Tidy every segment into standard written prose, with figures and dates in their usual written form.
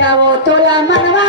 जाओ तोला मनवा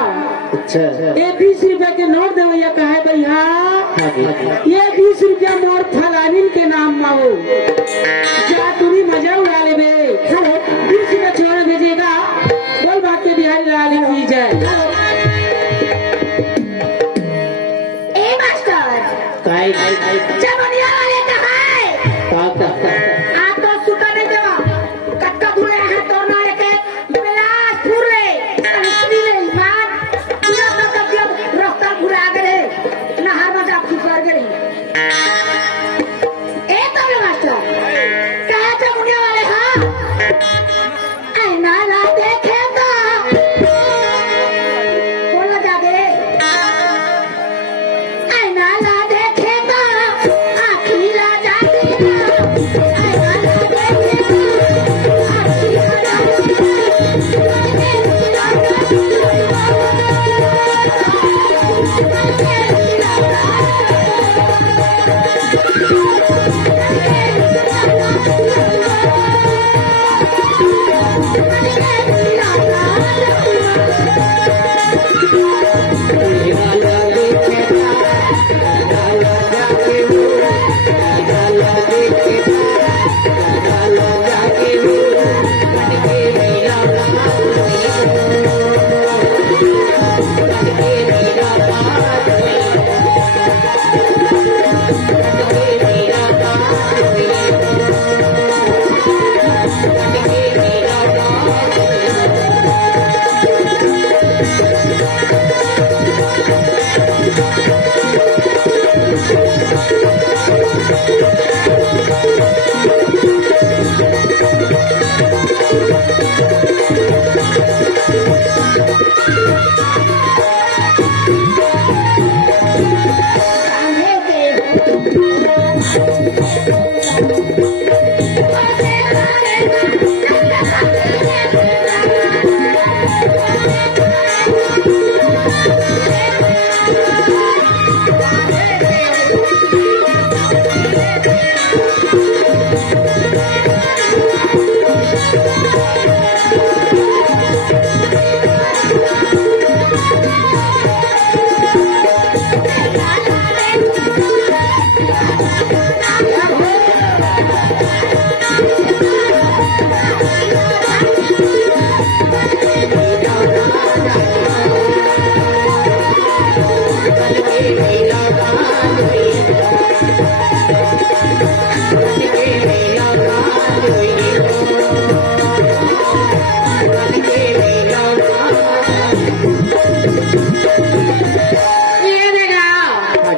ये 20 रुपया के नोट दे भैया कहे भैया ये 20 रुपया मोर फलानीन के नाम माओ क्या तुम्हें मजा उड़ा ले बे 20 रुपया छोड़ भेजेगा बोल बात के बिहारी लाल की जाए ए मास्टर काय जमनिया वाले कहा है आप तो सुता नहीं देवा कट्टा धुले है तोड़ना लेके बिलासपुर ले संस्कृति ले ईमान पूरा का कब्जा रास्ता घुरा गए नहर में जा फुसर गए ए तो मास्टर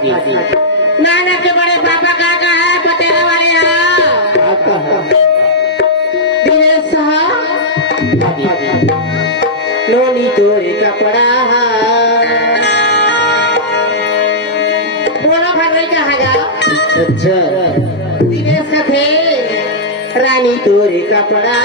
नाना के बड़े पापा का है पटेला वाले यहाँ दिनेश साहब नोनी तोरे कपड़ा बोला भर कहा जा अच्छा दिनेश का थे रानी तोरे कपड़ा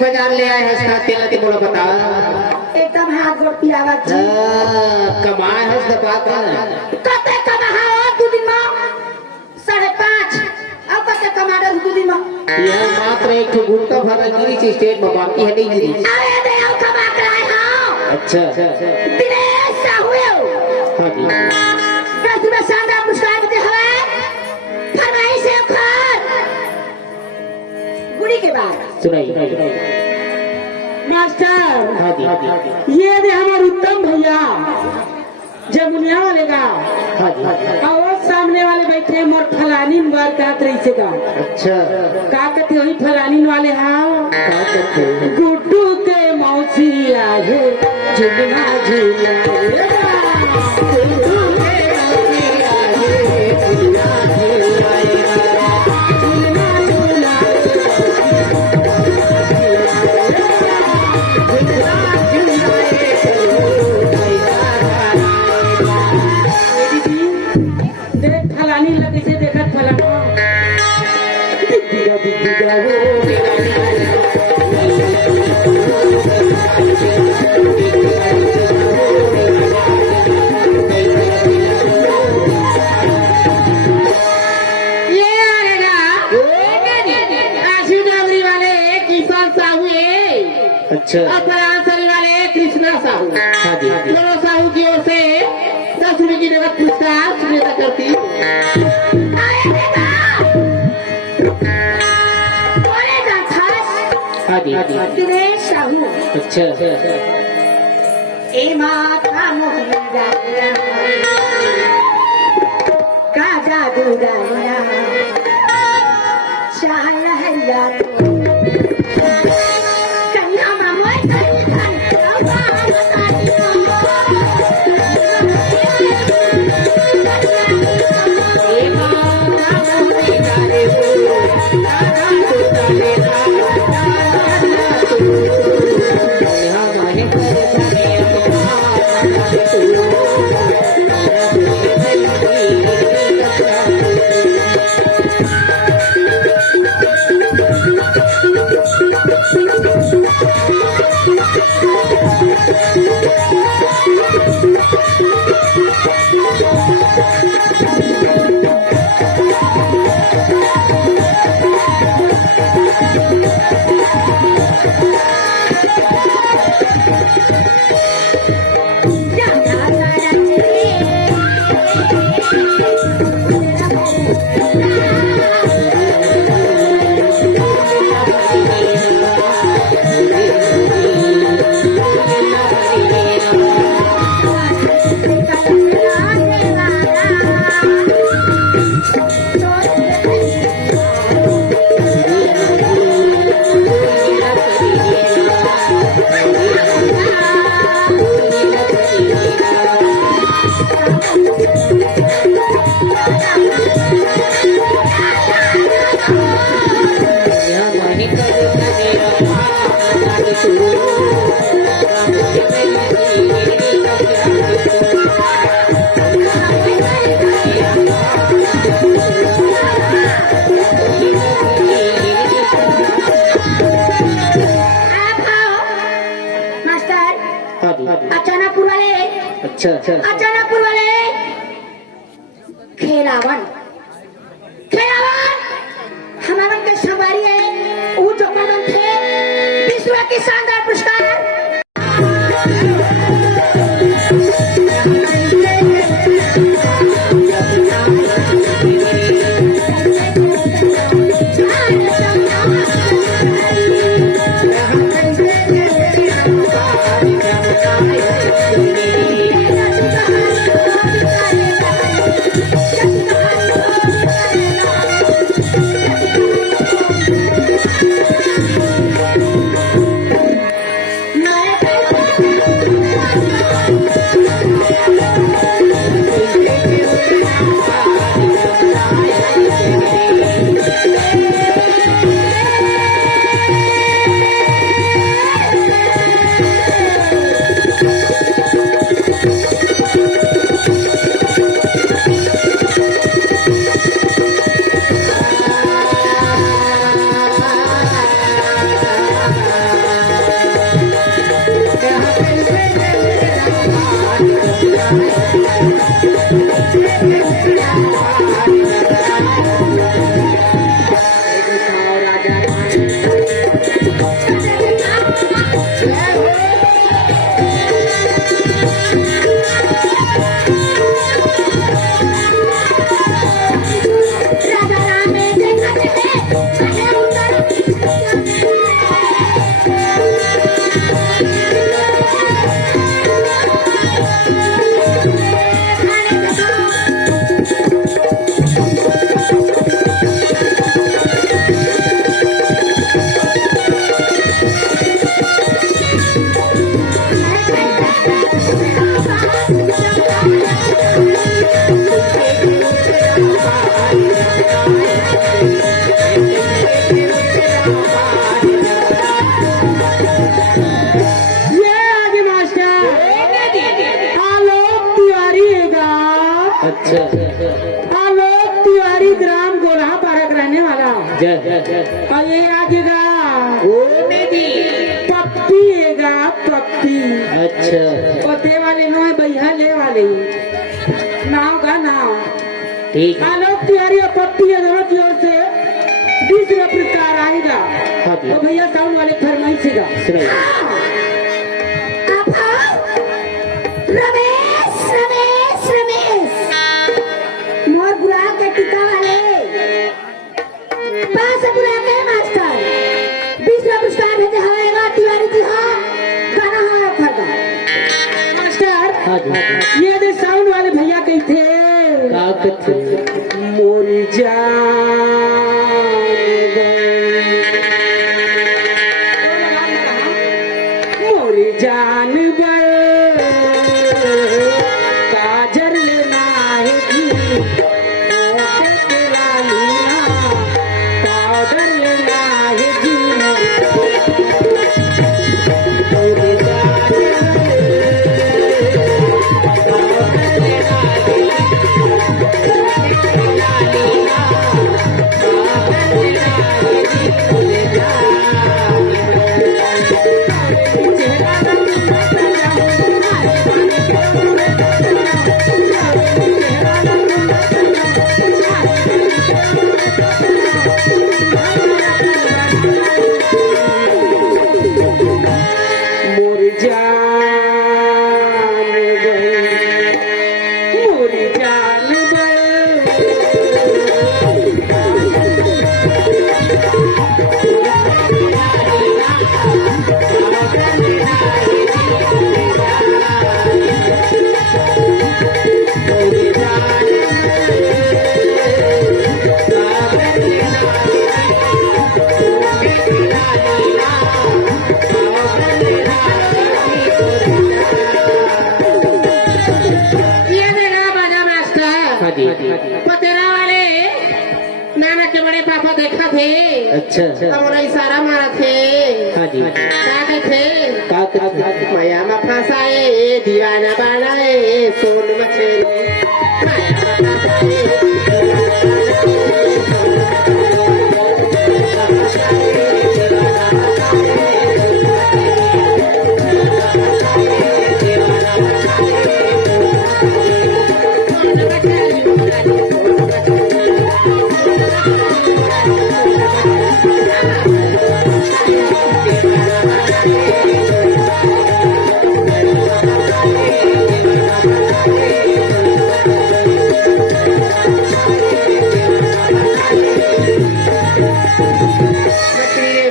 बाजार ले आए हंसना तेला ते बोला बता एकदम हाथ गोड़ पियावा जी कमाए हंस दबा कर कते कमा दू दिन में 5.5 अब कते कमा दे दू दिन में यह मात्र एक गुटका भर गिरी से स्टेट में बाकी है नहीं गिरी अरे दे आओ कमा कर आए हां अच्छा दिनेश साहुए हां जी दस में शानदार मुस्कान दे हवे फरमाइश है खर गुड़ी के बाद सुनाई मास्टर हाँ जी ये दे हमारे उत्तम भैया जमुनिया वाले का हाँ जी और सामने वाले बैठे मोर फलानी बार का रही से का अच्छा का कहते वही फलानी वाले हाँ क्या करते हैं? गुड्डू के मौसी आए झुलना झूला गुड्डू के मौसी आए झुलना झूला झुलना झूला झुलना झूला दोनों साहू की ओर से 10 रुपए की नगद पुरस्कार सुनीता करती। अरे बेटा बोलेगा खास हाँ जी दिनेश साहू अच्छा ए माता मोहन का जादू डालिया चाल हरिया कन्या ब्रह्म अचानकपुर वाले अच्छा अचानकपुर वाले खेलावन हमारा के सवारी है वो जो कदम थे विश्व की शानदार पुरस्कार आलोक तिवारी ग्राम गोला पारक रहने वाला और ये आगेगा पप्पी एगा पप्पी अच्छा पोते वाले नो है भैया ले वाले नाव का नाव ठीक है आलोक तिवारी और पप्पी है दोनों की ओर से 20 रुपये पुरस्कार आएगा तो भैया साउंड वाले फरमाइश सेगा रमेश रमेश रमेश मोर बुला के टिका वाले पास बुला के मास्टर 20 पुरस्कार भेजे होएगा तिवारी जी हाँ गाना है खरगा मास्टर हाँ जी ये दे साउंड वाले भैया कही थे का कथे मोरी जान मोरी जान काजर लेना है जी ओटे के लालिया पाउडर लेना है जी मोरी मोरी जान मोरी जान ये देखा बाजा मास्टर हाँ जी पतेरा वाले नाना के बड़े पापा देखा थे अच्छा तब उन्हें इशारा मारा थे हाँ जी क्या कहते का कथे माया में फंसाए दीवाना बनाए सोन मछली माया में फंसाए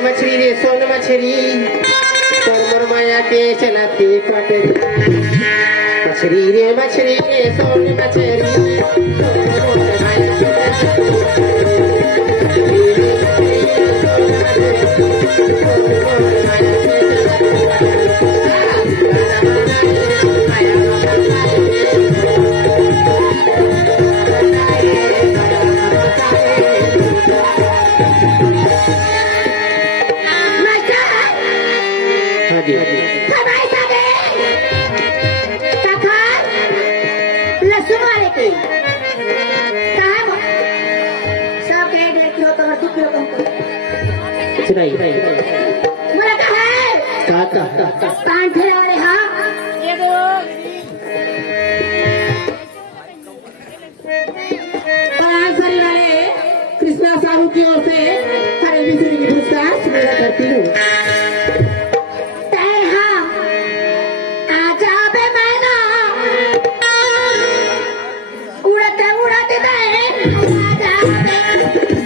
मछली रे सोन मछली तोर माया के चलाती पटरी मछली रे सोन मछली तोर माया के हाँ जी फरमाई सादे काका लहसुन वाले की कहाँ वो? सब के 1 किलो तो 2 किलो तुमको सुनाई बोला कहाँ है का पान ठेले वाले हाँ ये दो परासरी वाले कृष्णा साहू की ओर से हरे विजय की पुरस्कार सुनिया करती हूँ तय हाँ आजा बे मैना उड़ते उड़ते तय आजा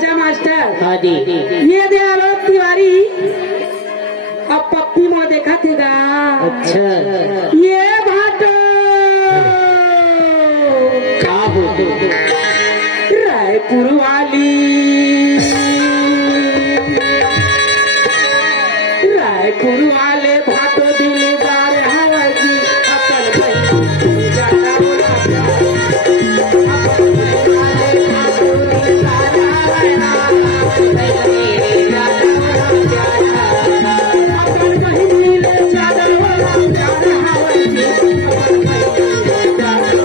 अच्छा मास्टर हाँ जी ये दे आलोक तिवारी अब पप्पी में देखा थेगा अच्छा ये भाटो क्या होते रायपुर वाली रायपुर वाले भाटो दिलदार हवा जी अपन भाई जाता बोला अपन भाई भाटो दिलदार अपन भाई ले चादर वाला प्यार हवा जी अपन भाई जाता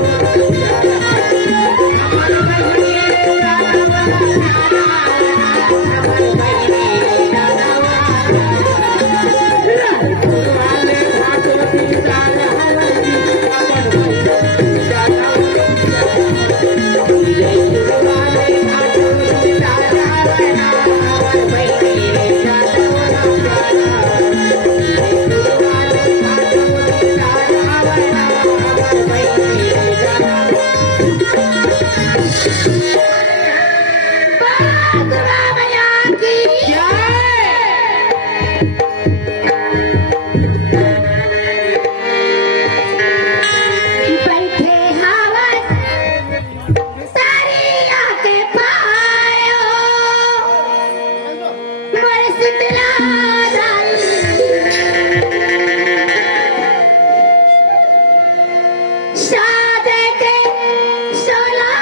दुर्गा मैया की बैठे हवस सारिया के पार हो मोर शीतला शादे के सोला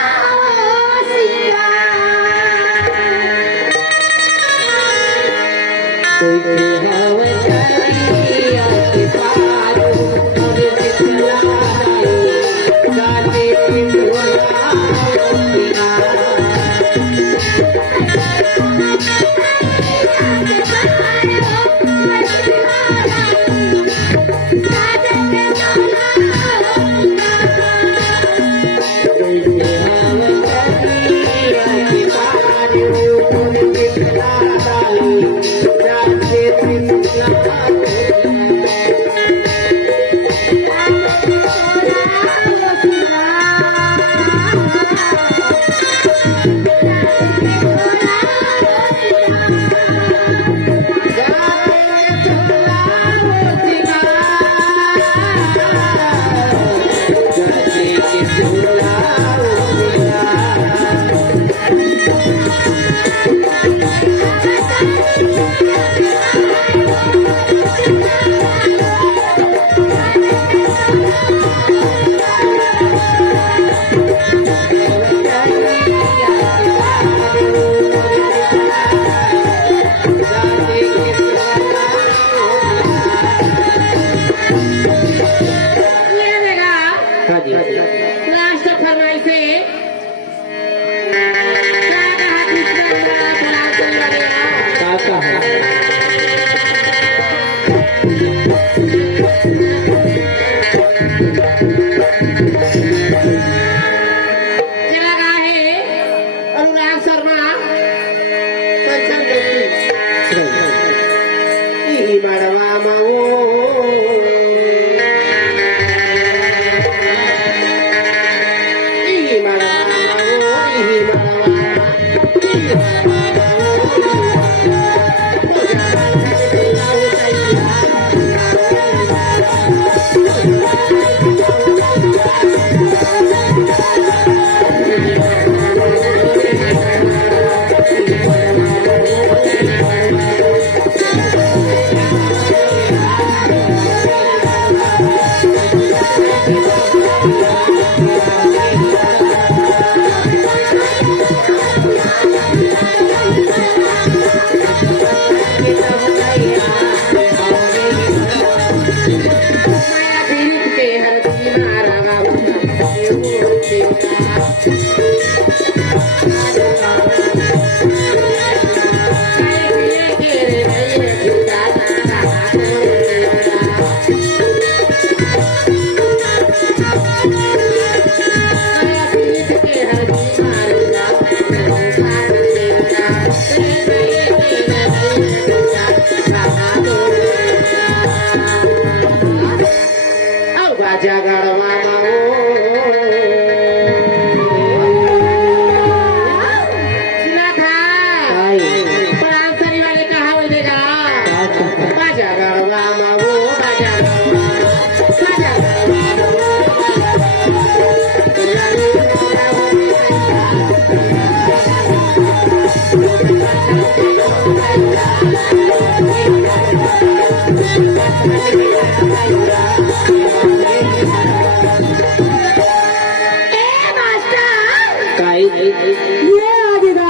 काय ये आगे गा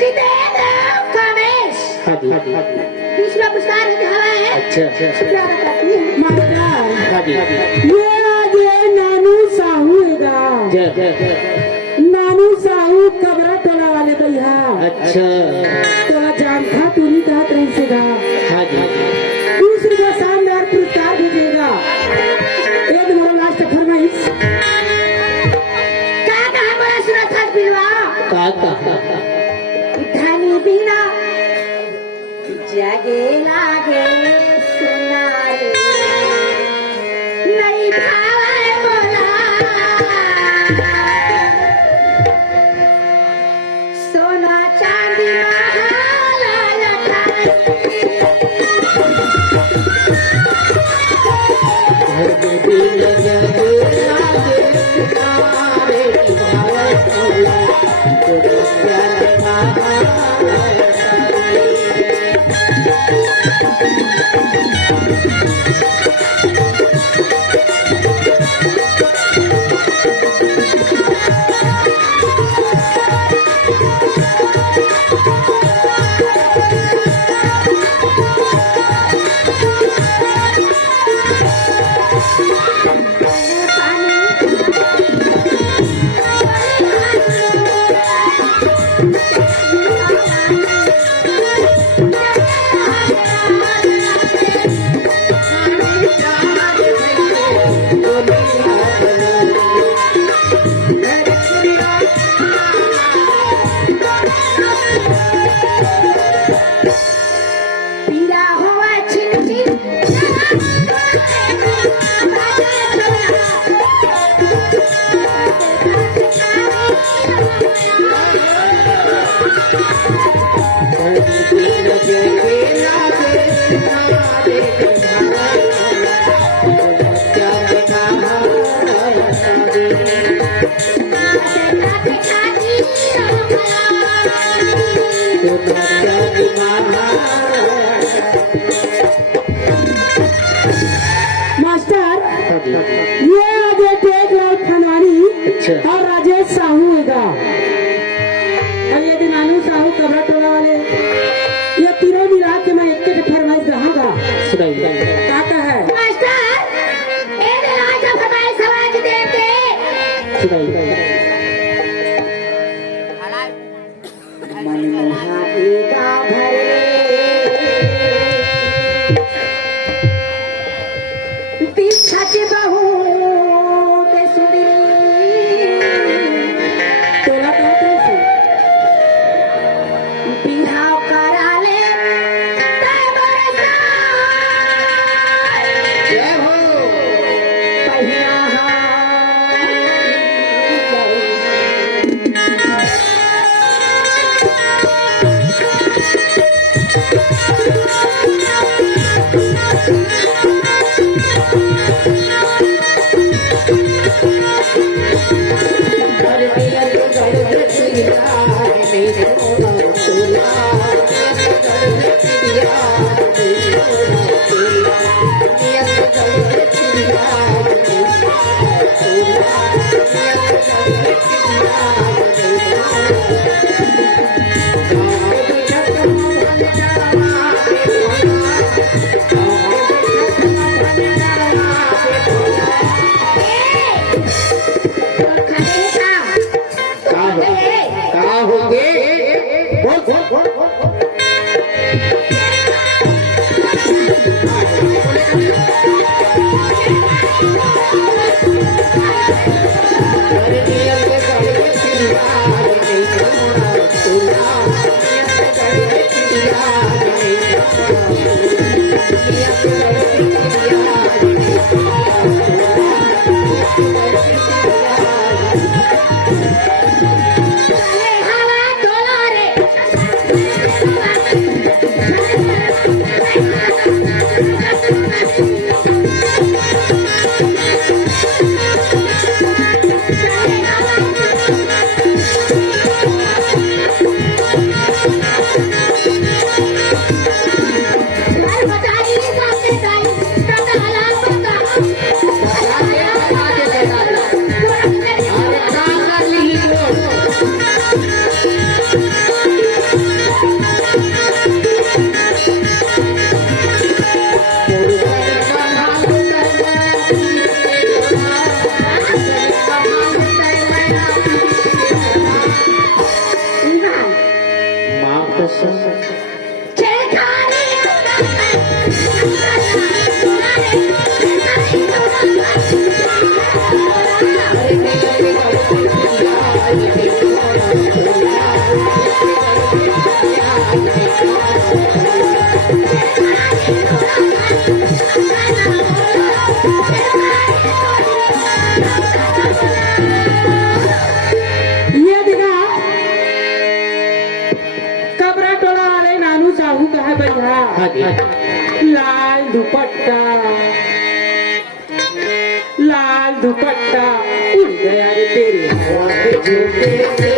जितेंद्र कामेश हाँ जी दूसरा पुरस्कार हवा है अच्छा शुक्रिया अदा करती हूँ मास्टर हाँ जी ये आगे नानू साहू है गा नानू साहू कबरा टोला वाले भैया अच्छा तोला जान था तूनी कहा तरह से गा हाँ जी दूसरी को शानदार पुरस्कार भेजेगा एक मेरा लास्ट फरमाइश क्या कहा बड़ा सुना था बिलवा का धनी बिना जगे लागे सुनाए नहीं भावे बोला सोना चांदी महाला पीरा हुआ छिन छिन मास्टर ये आगे टेकलाल फनानी अच्छा। और राजेश साहू हैगा और ये दिनानू साहू कबरा टोला वाले ये तीनों मिला के मैं एक फरमाइश रहागा सुनाइए क्या है मास्टर ए राजा फरमाइश समाज देते सुनाइए मनमोहा एका भरे पीछाचे बहुत सुंदरी टोला कहते हैं बिहाव कराले ते बरसा जय हो पहिया लाल दुपट्टा उड़ गया रे तेरे हवा के झोंके से। लाल दुपट्टा उड़ गया रे तेरे हवा के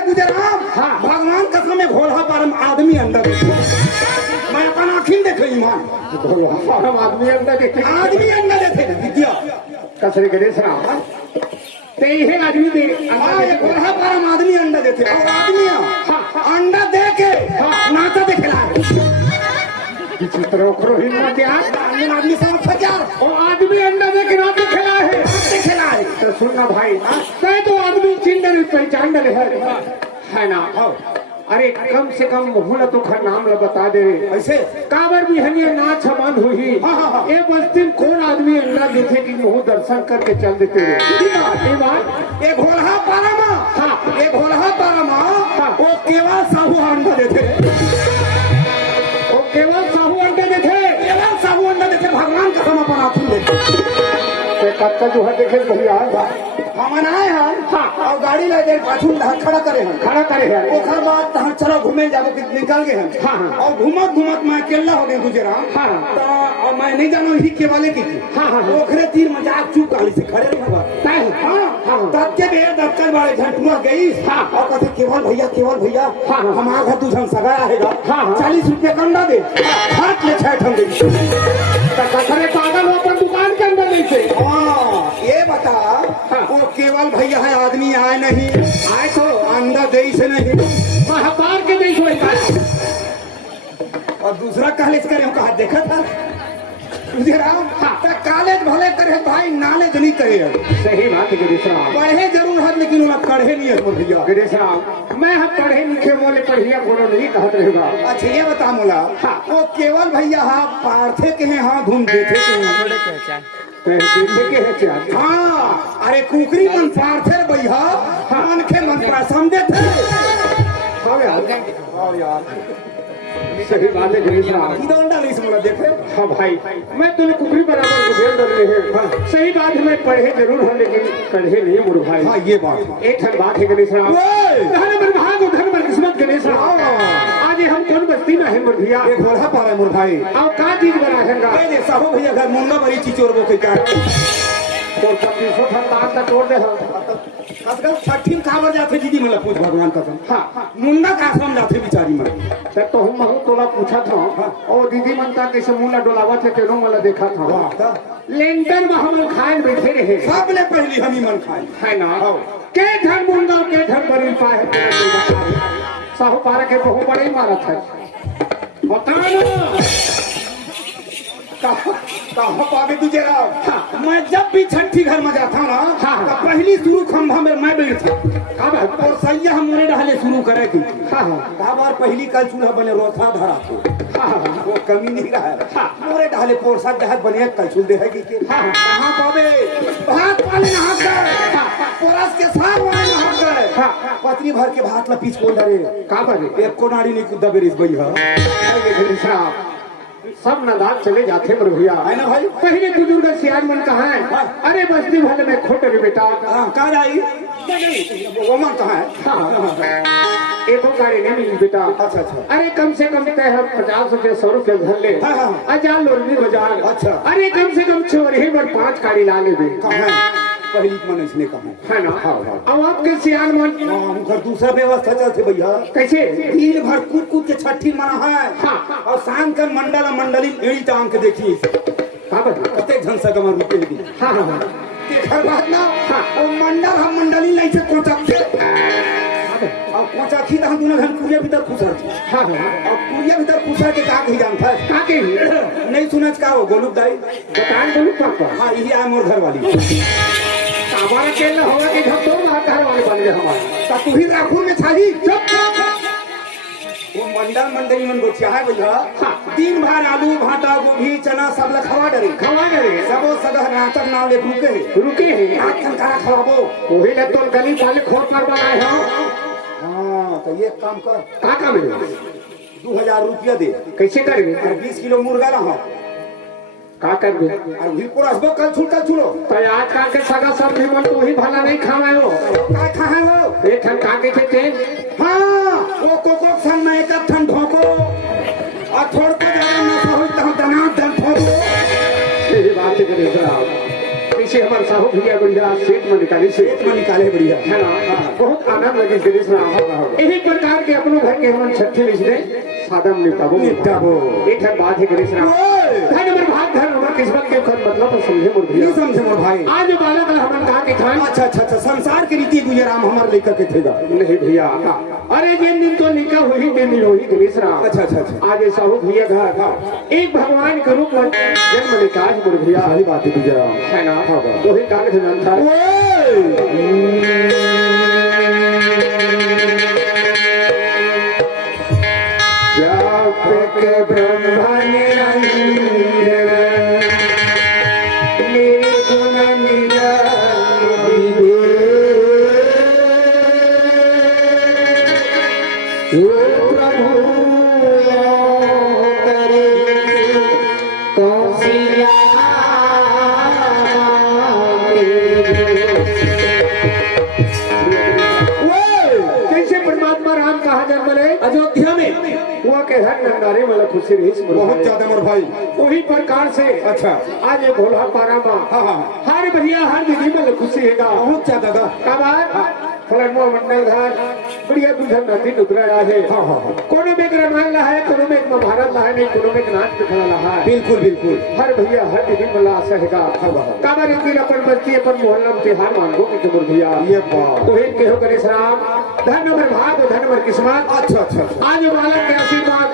भगवान कसम में भोला पारम आदमी अंदर मैं अपन आँखिन देखे ईमान आदमी अंदर देखे आदमी अंदर देखे विद्या कसरे गणेश राम ते हे आदमी दे भोला पारम आदमी अंडा देते और आदमी अंडा दे के नाचा दिखला चित्र ओकरो हिम्मत यार आदमी सब फजार ओ आदमी अंडा दे के नाच खेला है दिखला तो सुनना भाई मैं तो आदमी चिन्ह पहचान डले है ना अरे कम से कम मुहूर्त तो खर नाम ल बता दे रे ऐसे काबर भी हनिए नाच बंद हुई ये बस्ती में कौन आदमी अंडा देखे कि वो दर्शन करके चल देते रे बात एक भोला पारमा एक भोला पारमा वो केवल साहू अंडा देते वो केवल साहू अंडा देते केवल साहू अंडा देते भगवान का हम अपन आँखों देखे कत्ता जो है देखे भैया हम आए हैं और गाड़ी ले गए पाछू खड़ा करे हैं खड़ा करे है ओखर बाद तहाँ चलो घूमे जाबो कि निकल गए हैं और घूमत घूमत मैं अकेला हो गए गुजरात तो मैं नहीं जानो ही के वाले की ओखरे तीर मजाक चूक गाड़ी से खड़े रहे तब के बेर दक्कल वाले झटुआ गई और कहते केवल भैया हमारा घर तुझे सगा आएगा 40 रुपये कंडा दे हाथ ले 6 ठंडे अरे पागल हो अपन दुकान के अंदर नहीं थे ये बता वो केवल भैया है आदमी आए नहीं आए तो अंडा दे से नहीं बाहर के नहीं सोएगा और दूसरा कॉलेज करे हम कहा देखा था तुझे राम कॉलेज भले करे भाई नॉलेज नहीं करे सही बात है गिरीश राम पढ़े जरूर है लेकिन उन्हें पढ़े नहीं है भैया गिरीश राम मैं हम पढ़े लिखे बोले पढ़िया बोलो नहीं कहते रहेगा अच्छा ये बता मोला वो केवल भैया हाँ पार्थे के हैं हाँ घूम देखे के हैं हाँ अरे कुकरी मन पार्थे भैया मन के मन पर समझे थे सही बात है गिरीश राम नहीं सुना देखे हाँ भाई मैं तुम्हें कुकरी बराबर गुजर कर रहे हैं सही बात है मैं पढ़े जरूर हूँ लेकिन पढ़े नहीं मुझे भाई हाँ ये बात एक बात है गिरीश राम धन पर भाग धन पर किस्मत गिरीश राम आज हम कौन बस्ती में है मुर्गिया एक बोला पा रहा है मुर्गाई अब का चीज बना है साहू भैया घर मुंगा बड़ी चिचोर वो क्या तो 26 का तोड़ दे आजकल 30 काबर जाते दीदी मतलब पूछ भगवान कसम हाँ मुंडा का आश्रम जाते बिचारी मन तो हम तोला पूछा था और दीदी मनता कैसे मुंडा डोलावा थे तेरो मला देखा था लेंटर में हम खाए बैठे रहे सब ले पहली हम ही मन खाए है ना के धन मुंडा के धन बड़ी पाए साहूपारा के बहु बड़े इमारत है कहा पावे तुझे राव मैं जब भी छठी घर में जाता ना तो पहली शुरू खंभा में मैं बैठता और सैया हम मोरे डाले शुरू करे थी बार पहली कल चूल्हा बने रोथा धरा वो कमी नहीं रहा मोरे डाले पोरसा जहाज बने कल चूल दे है कहाँ पावे भात वाले नहा गए पोरस के साथ वाले नहा गए पत्नी भर के भात ला पीछ को डरे कहाँ पर एक कोनाड़ी नहीं कुदा बेरिस भैया सब नदान चले जाते मर भैया है ना भाई पहले बुजुर्ग सियाज मन कहा है अरे बस्ती भले में खोटे रे बेटा कहाँ जाई वो मन कहाँ है एको गाड़ी नहीं मिली बेटा। अच्छा अच्छा अरे कम से कम तय हम 50 रुपये 100 रुपये घर ले हाँ, हाँ। अजान लोरनी बाजार। अच्छा। अरे कम से कम छोरी पर 5 गाड़ी ला ले दे कहाँ पहली मन इसने कहा है ना। हाँ, हाँ। अब आपके सियान मन उधर दूसरा व्यवस्था चलते भैया कैसे दिन भर कूद कूद के छठी मना है हाँ। और शाम का मंडल मंडली एड़ी टांग के देखी हाँ बता कते झंसा कमा रुपये दी हाँ हाँ हाँ हर बात ना और मंडल हम मंडली नहीं से कोचक और कोचा खी हम दोनों घन कुरिया भीतर खुसर हाँ हाँ और कुरिया भीतर खुसर के का ही जानता है का के नहीं सुनच का हो गोलू दाई बतान बोलू पापा हाँ यही आया मोर घर वाली हमारा खेल होगा कि हम दोनों घर वाले बन गए हमारे ता तू ही राखू में छाजी वो मंडल मंडली मन गोचिया है भैया दिन भर आलू भाटा गोभी चना सब ला खवा डरे खवा करे सबो सगह नाचक नाम ले रुके रुके हैं हाथ खनकारा खवाबो वही ले तो गली वाले खोट मार बनाए हो हाँ तो ये काम कर का काम है 2000 रुपया दे कैसे करेंगे और 20 किलो मुर्गा रहा का करबे और भी पुरसबो कल छुलो तो आज का के सगा सब भी मन तो ही भला नहीं खावे हो का खाए वो एक ठन का के थे हाँ वो कोको सन में एक ठन ठोको और थोड़ को ज्यादा नशा होई त दना दन ठोको यही बात करे जनाब पीछे हमारे साहू भैया गुंजा सेठ में निकाली से पेट में निकाले बढ़िया है ना बहुत आनंद लगे गिरीश राम इसी प्रकार के अपनों घर के हम छठी लिखने सादम निपटाबो एक है बात है गिरीश राम धन नंबर भाग धन नंबर किस्मत के खत मतलब तो समझे मुर नहीं समझे मोर भाई आज बालक हमन कहा कि खान अच्छा अच्छा अच्छा संसार के रीति गुजराम हमारे लेकर के थेगा नहीं भैया अरे जिन दिन तो निकाह हुई दिन नहीं हुई गिरीश राम अच्छा अच्छा अच्छा आज साहू भैया घर था एक भगवान के रूप में जन्म निकाह मुर भैया सही बात है गुजराम है ना वही कागज नाम था व्यापक ब्रह्म निरंजन निर्गुण निरामय प्रभु करे कौशिया कैसे परमात्मा राम कहा जन्म ले अयोध्या में हुआ के हर नंदारे वाला खुशी रही बहुत ज्यादा मोर भाई वही प्रकार से अच्छा आज ये भोला पारा माँ हाँ हाँ हर भैया हर दीदी में खुशी है बहुत ज्यादा दा कबार फलनवा मंडल घर बढ़िया बुझन नदी उतरा है हाँ हाँ हाँ कोनो में एक रामायण ला है कोनो में एक महाभारत ला है नहीं कोनो में एक नाच दिखाना ला है बिल्कुल बिल्कुल हर भैया हर दीदी में ला सहेगा कबार एक दिन अपन बच्ची अपन मोहल्ला में त्योहार मांगो कि तुम भैया ये बात तो एक केहो गणेश राम धन नंबर भाग धन नंबर किस्मत अच्छा अच्छा अच्छा आज बालक के आशीर्वाद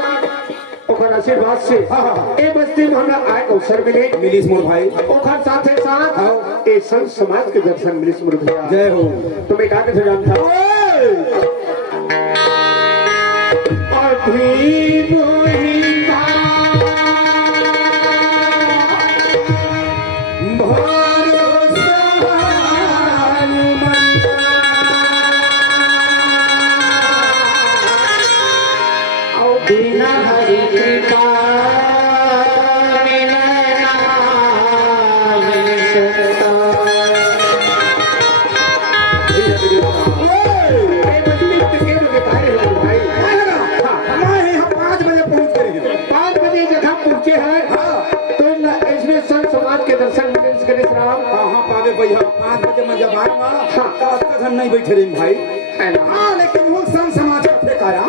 ओकर आशीर्वाद से हाँ, हाँ। ए बस्ती में हमरा आए अवसर मिले मिलीस मोर भाई ओकर साथे साथ ए संत समाज के दर्शन मिले मुर भैया जय हो तुम्हें का के जानता अभी मोहिता बिना हरि कृपा भैया 5 बजे में जब आऊंगा तब तक नहीं बैठे रही भाई हाँ लेकिन वो संत समाज का फेंकाया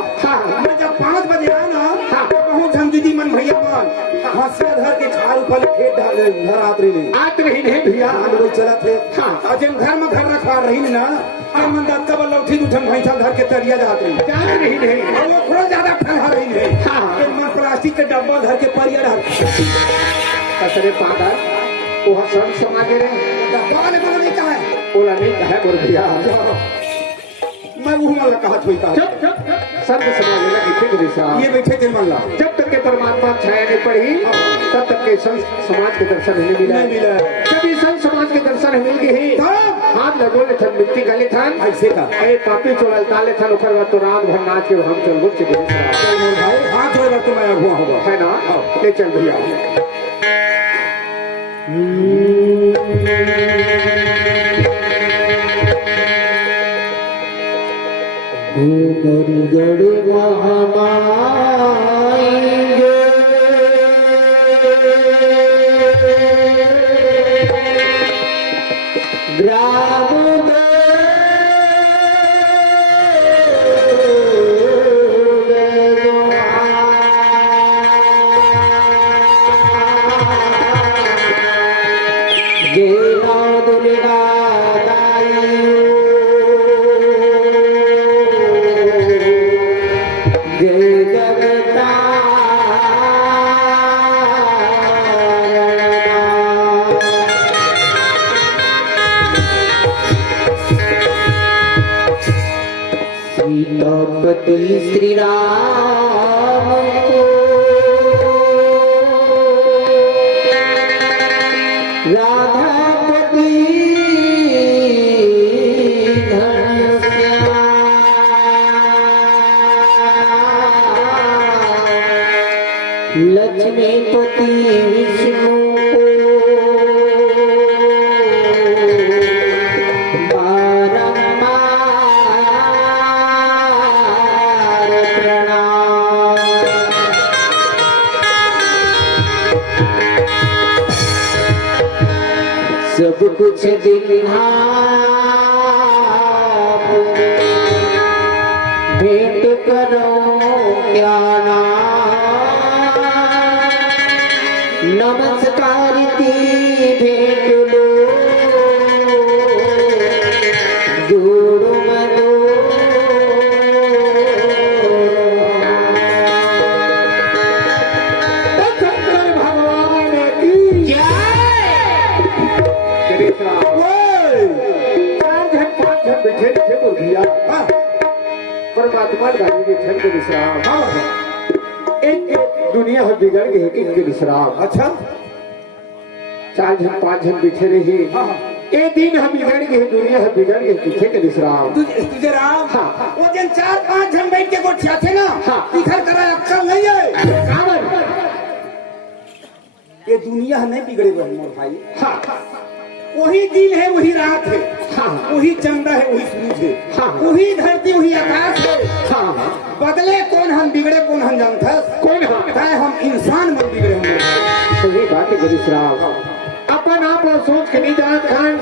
मैं जब 5 बजे आया ना बहुत झन दीदी मन भैया मन हंसिया धर के खाल फल खेत घर आते नहीं आत रही नहीं भैया लोग चला थे और जब घर में घर रखवा रही ना मन दत्ता बल लौठी उठन भैंसा धर के तरिया जात रही जात रही नहीं और वो थोड़ा ज्यादा ठंडा रही है मन प्लास्टिक के डब्बा धर के परिया रहता कसरे पागल वो संत समाज रे डब्बा वाले बोला नहीं कहा है बोला नहीं कहा बोल भैया मैं वो वाला कहा थोड़ी कहा संत समाज में इतने के दिशा ये बैठे थे मन ला जब तक के परमात्मा छाया नहीं पड़ी तब तक के संत समाज के दर्शन नहीं मिला नहीं मिला जब ये संत समाज के दर्शन मिल गए हाथ लगोले थन मिट्टी गले थन ऐसे का ए पापी चोरल ताले थन ऊपर वा तो रात भर नाच के हम चल गुच्छ के भाई हाथ जोड़ तो मैं हुआ होगा है ना ले चल भैया गड़गड़ महामाएंगे ग्राम सीतापति श्री राम को राधापति घनश्याम लक्ष्मीपति विष्णु को सब कुछ दिखा भेंट करो क्या नाम नमस्कार की भेंट लो जोड़ो मनो शंकर भगवान की परमात्मा गाड़ी के छल के विश्राम एक दुनिया हो बिगड़ गई है इनके विश्राम अच्छा 4 जन 5 जन बिछे रहे एक दिन हम बिगड़ गए दुनिया हो बिगड़ गई पीछे के विश्राम तुझे राम हाँ। वो दिन 4-5 जन बैठ के गोठिया थे ना हाँ। इधर करा अक्कल नहीं है ये दुनिया नहीं बिगड़े हुए मोर भाई वही दिन है वही रात है वही चंदा है वही सूरज है वही धरती वही आकाश है बदले कौन हम बिगड़े कौन हम जानता कौन हम इंसान मन बिगड़े होंगे सही बात है विश्राम अपन आप सोच के नहीं जान खान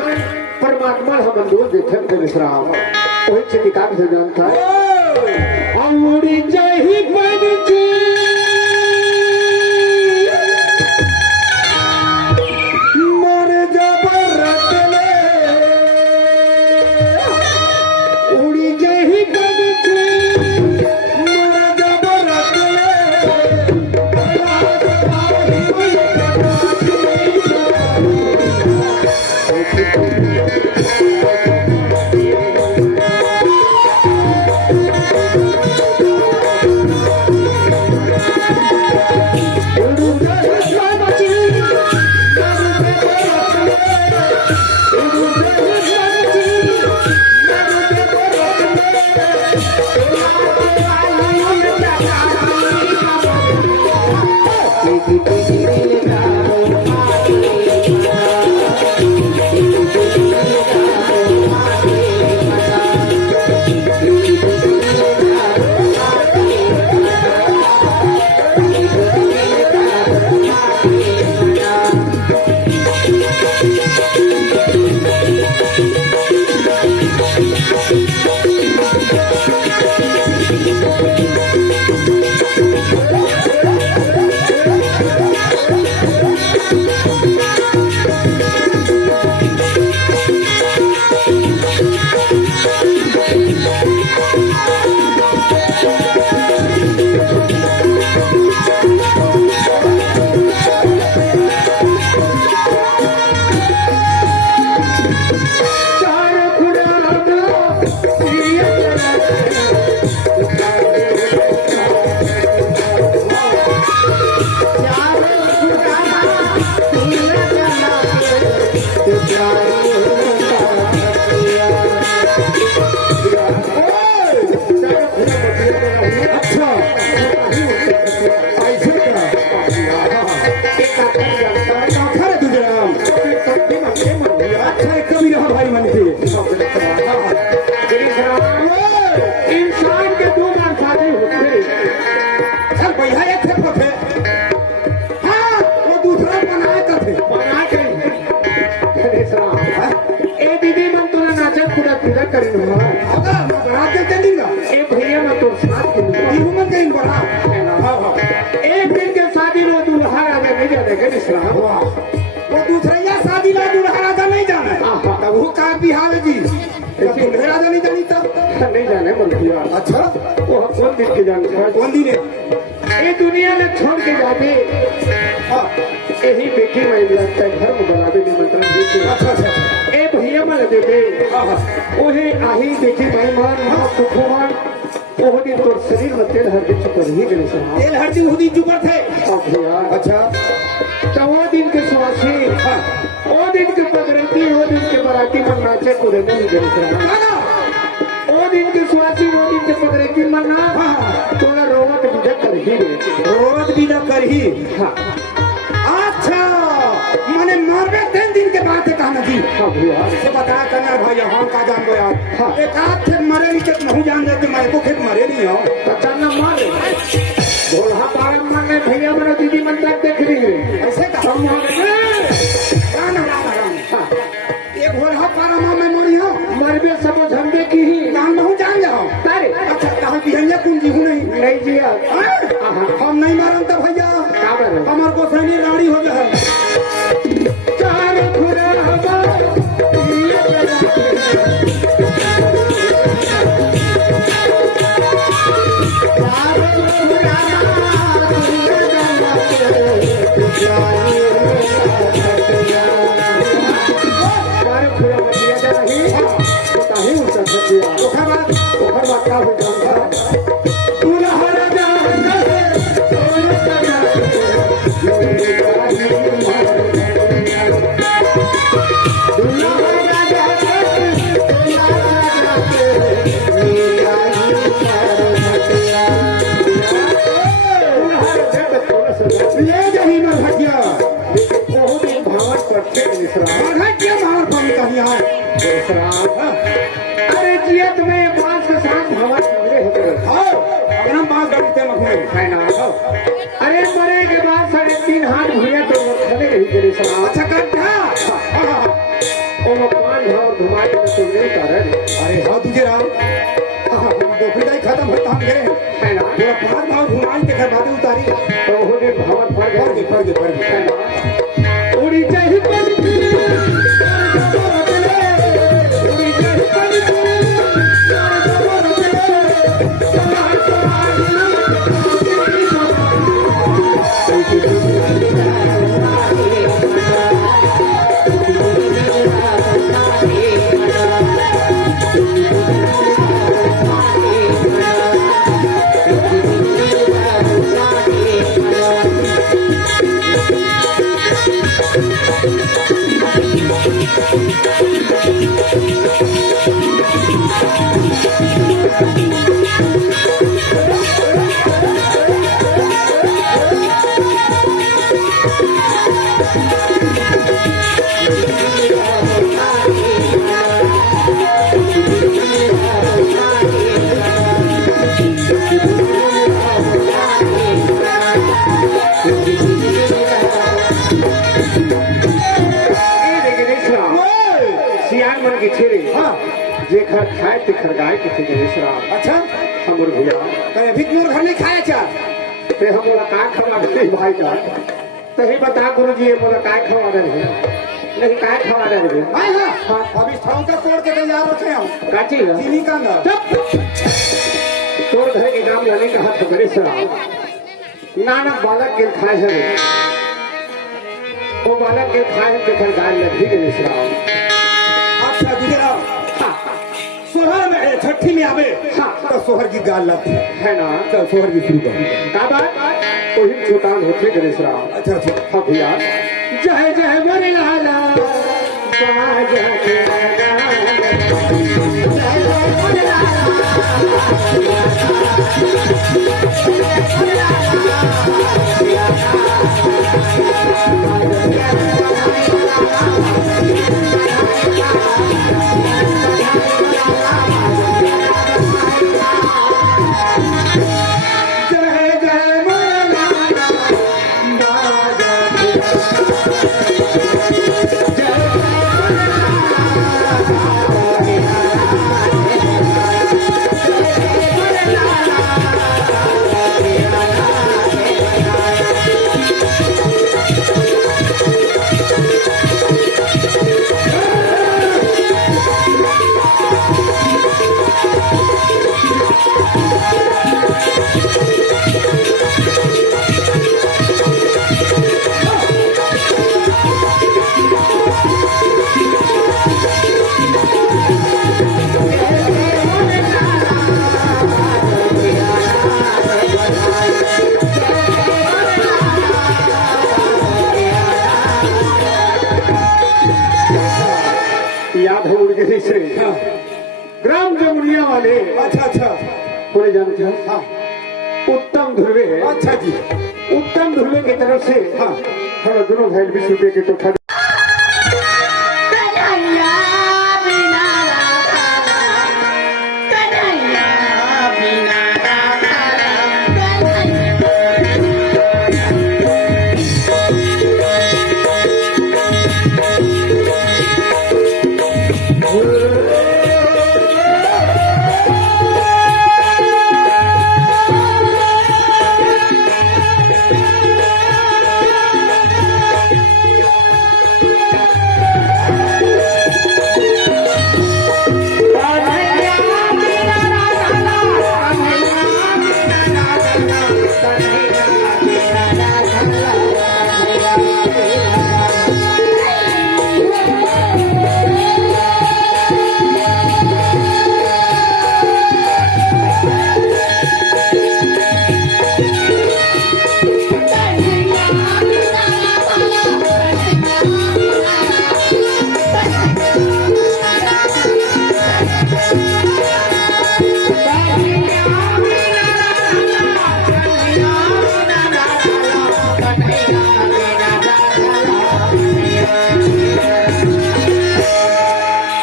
परमात्मा हम अंदर देखे के विश्राम वही चितिका भी जानता है औरी जही बन जी विदा करी हमारा होगा बरात के देंगे ए भैया मैं तो साथ के जीव में कहीं बड़ा एक दिन के शादी में दूल्हा राजा नहीं जाने के इस्लाम वो दूसरे या शादी ला दूल्हा राजा नहीं जाना है तब वो का बिहार जी दूल्हे राजा नहीं जानी तब नहीं जाने बोलती अच्छा वो कौन दिन के जाने कौन दिन है ये दुनिया में छोड़ के जाते यही बेटी मैं लगता है घर में बना देने मतलब अच्छा अच्छा ए भैया मैं देते ओहे आही बेटी मेहमान सुखवान ओह दिन तो शरीर में तेल हर दिन चुपर ही गए सर तेल हर दिन हुदी चुपर थे भैया अच्छा तो वो दिन के सुहासी वो दिन के पगड़ती वो दिन के बराती पर नाचे कूदे नहीं गए सर वो दिन के सुहासी वो दिन के पगड़ती मरना थोड़ा रोवत विदा कर ही रोज विदा कर ही हाँ अच्छा माने मारबे 3 दिन के बाद कहना जी हाँ भैया से बता करना भाई हम का जान गया एक आध खेत मरे नहीं खेत नहीं जान देते मैं को खेत मरे नहीं हो ना मारे भोला पारा मरने भैया मेरा दीदी मन तक देख रही है ऐसे का हम वहाँ गए राम ये भोला पारा में मरी हो मरबे सब झंडे की ही जान नहीं जान जाओ तारे अच्छा कहाँ बिहनिया कुंज जी हूँ नहीं जिया हम नहीं मारम तो भैया हमार को सैनी राड़ी हो जाए चार खुरा अरे जियत में बांस के साथ हवा चले होते अपना बांस गड़ते मखने है ना अरे मरे के बाद 3.5 हाथ भैया तो खड़े नहीं करे सलाम अच्छा कट्ठा ओ मकान और घुमाए तो नहीं करे अरे हाँ तुझे राम दोपहर दाई खत्म होता हम गए है ना पूरा 5 भाव घुमाई के खैर बातें उतारी तो हो गए भवन फड़ गए है ना उड़ी चाहिए जेखर खाए ते खरगाए के थे अच्छा हमर भैया कहे भी मोर घर नहीं खाया चा ते हम मुलाकात खवा दे भाई का तही बता गुरुजी ये मुलाकात खवा दे नहीं काय खवा दे हां हां अभी ठाव का तोड़ के तैयार रखे हम काची चीनी का ना चुप तोड़ घर के नाम लेने का हाथ करे सर नाना बालक के खाए है वो बालक के खाए के खरगाए लगी के सर अच्छा गुजरात सोहर में छठी में आवे तो सोहर की गाल लगती है ना तो सोहर की शुरू कर का बात ओही छोटान होते गणेश राम अच्छा अच्छा हाँ भैया जय जय मोरे लाला जय राम जमुनिया वाले अच्छा अच्छा बोले जानते हैं हाँ उत्तम ध्रुवे है। अच्छा जी उत्तम ध्रुवे की तरफ से हाँ हम दोनों भाई 20 रुपए के तो खा कन्हैया बिना राधा, कन्हैया बिना राधा,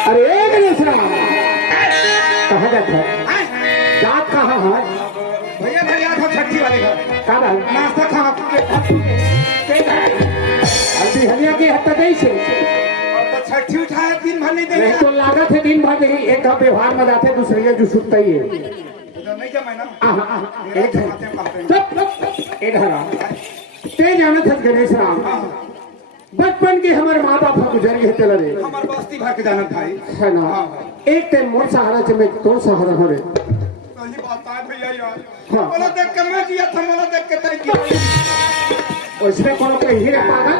अरे गणेश राम कहाँ जाता है जात कहाँ है भैया घर याद हो छठी वाले घर कहाँ है नाश्ता खा अभी हलिया की हत्या कैसे और तो छठी उठाया दिन भर नहीं नहीं देंगे तो लागत है दिन भर नहीं एक का व्यवहार में जाते दूसरे का जो सुनता ही है नहीं जमा ना एक है चुप, एक है राम ते जाना था गणेश राम बचपन के हमारे माँ बाप गुजर गए तेला रे हमार बस्ती भर के जाना भाई है ना एक टाइम मोर सहारा चे मैं तोर सहारा हो रे सही बात है भैया यार हाँ। बोला देख के मैं किया था बोला देख के तय किया उसमें कोनो कहीं रे पागल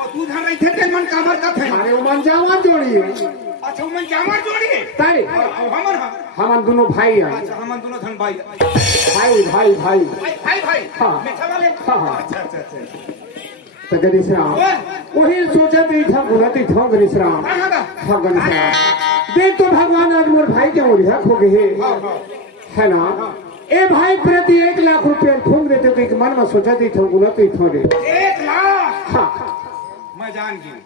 वो तू घर रही थे तेल मन कामर का थे अरे उमन जावा जोड़िए अच्छा मन जामर जोड़िए तारे और हमर हां हम दोनों भाई हैं अच्छा हम दोनों धन भाई भाई भाई भाई भाई भाई हाँ। मीठा वाले हाँ, हाँ। अच्छा अच्छा अच्छा तो गणेश राम वही सोचा नहीं था बुलाती था गणेश राम हां हां हाँ गणेश राम देख तो भगवान आज मोर भाई के ओरिया खो गए है ना ए भाई प्रति 1 लाख रुपए फूंक देते तो एक मन में सोचा थी था बुलाती था रे 1 लाख हाँ मैं जान गई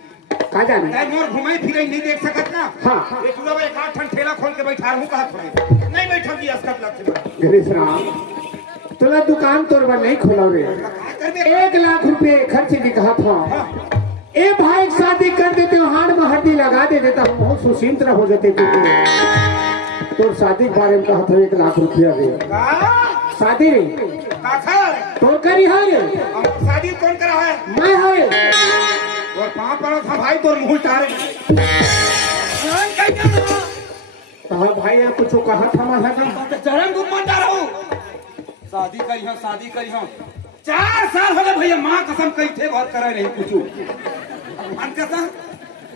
का जाने तै मोर घुमाई फिरे नहीं देख सकत ना हाँ एक लोग एक आठ ठन ठेला खोल के बैठा रहूं कहां थोड़े नहीं बैठो की अस्कत लगते गणेश राम तोला दुकान तोर पर नहीं खोला रे 1 लाख रुपए खर्च की कहा था ए भाई शादी कर देते हो हाथ में हल्दी लगा दे देता हम बहुत सुशींत्र हो जाते थे तो शादी के बारे में कहा था 1 लाख रुपया दे शादी रे तो करी है रे शादी कौन करा है मैं है और कहां पड़ा था भाई तोर मुंह तारे तो भाई ने कुछ कहा था मैं है चरण गुमान जा रहा हूं शादी करी हो 4 साल हो गए भैया मां कसम कही थे बहुत करे नहीं कुछ मन कसम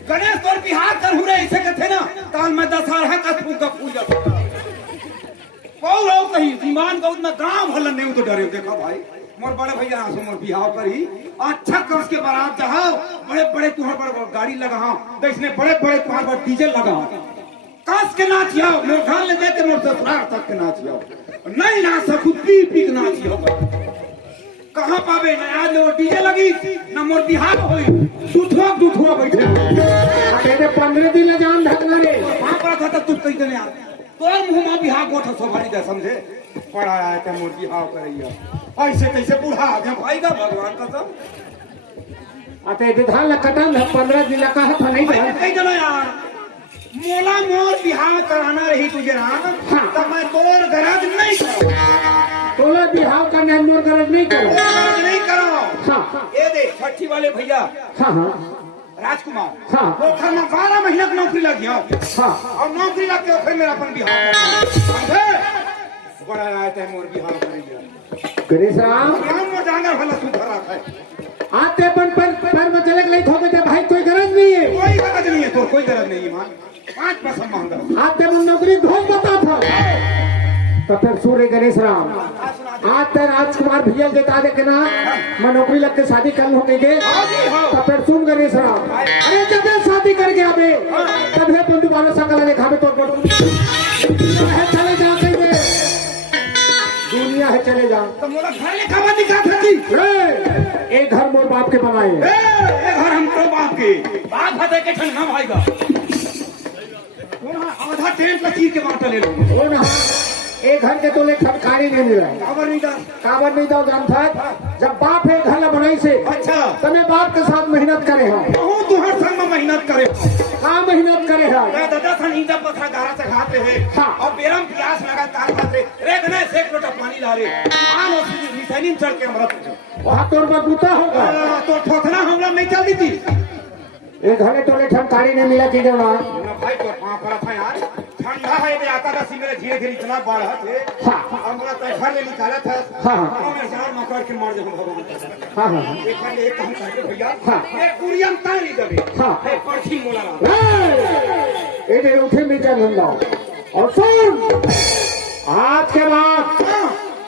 गणेश तोर बिहार कर हुरे ऐसे कहते ना ताल में 10 साल है कस फूका फूल जाता कौ रहो कहीं ईमान का उतना गांव भला नहीं तो डरे देखा भाई मोर बड़े भैया आंसू मोर बिहाव करी अच्छा कस के बारात जाओ बड़े बड़े तुहर पर गाड़ी लगाओ देखने बड़े बड़े तुहर पर डीजल लगाओ कस के नाचियो मोर घर ले देते मोर ससुराल तक के नाचियो नहीं ना सकू पी पी के नाचियो कहां पावे ना आज वो डीजे लगी ना मोर बिहाव होई दुठवा बैठे तेरे 15 दिन जान ढकना रे वहां पर था तो तू कही देने यार तोर मुंह में बिहाव गोठ सोभारी दे समझे पड़ा आया ते मोर बिहाव करैया ऐसे कैसे बूढ़ा आगे भाई का भगवान कसम अते विधान कटन 15 दिन कहा था नहीं भाई कही देना यार मोला मोर बिहाव कराना रही तुझे राम तो मैं तोर गरज नहीं करो तोला बिहाव करने मोर गरज नहीं करो गरज नहीं करो हाँ ये देख छठी वाले भैया हाँ हाँ राजकुमार हाँ। पोखर में 12 महीना की नौकरी लगी हो हाँ और नौकरी लग के फिर मेरा अपन बिहार समझे बड़ा आया था मोर बिहार करेगा गणेश राम गांव में जाना भला सुधर रखा है आते पर में चले गए खोगे थे भाई कोई गरज नहीं है कोई गरज नहीं है तो कोई गरज नहीं है मान 5% मांगा आते मन नौकरी ढोल बता था तो फिर सूर्य गणेश राम आज सुना आज तक राजकुमार भैया जता दे के ना मैं नौकरी लग के शादी कर लूँ के तो फिर सुन कर सरा अरे जब मैं शादी करके आवे तब है तुम दोबारा सकल दिखावे तो चले जा कहीं दुनिया है चले जा तो मोला घर ले खावा दिखा था जी एक घर मोर बाप के बनाए ए घर हमरो बाप के बाप फटे के ठंडा भाईगा आधा टेंट का चीर के बांट ले लो वो ना एक घर के तो ले ठटकारी नहीं मिल रहा खबर नहीं था काबर नहीं दो जान था जब बाप है घर ला बनाई से अच्छा तमे बाप के साथ मेहनत करे हो बहुत तुहर संग में मेहनत करे हाँ मेहनत करे है दादा सन ईटा पथरा गारा से खाते हैं हाँ। और बेरम प्यास लगा तार खाते रे गने से एक लोटा पानी ला रे आन और निशानी चढ़ के अमृत वहाँ तोर पर बूता होगा तो ठोकना हम लोग नहीं चलती थी एक घरे तो ले ठटकारी नहीं मिला चीजें ना ना भाई तो वहां पर था यार ठंडा है ये आता था मेरे धीरे धीरे इतना बढ़ा थे हाँ और मेरा तो घर ले निकाला था हाँ। और मैं जार मकर के मार दे हम भगवान हाँ हाँ एक बार एक काम करके भैया हाँ। एक कुरियन तारी दबे हाँ। एक परछी मोला रहा ये उठे मिर्चा धंधा और सुन आज के बाद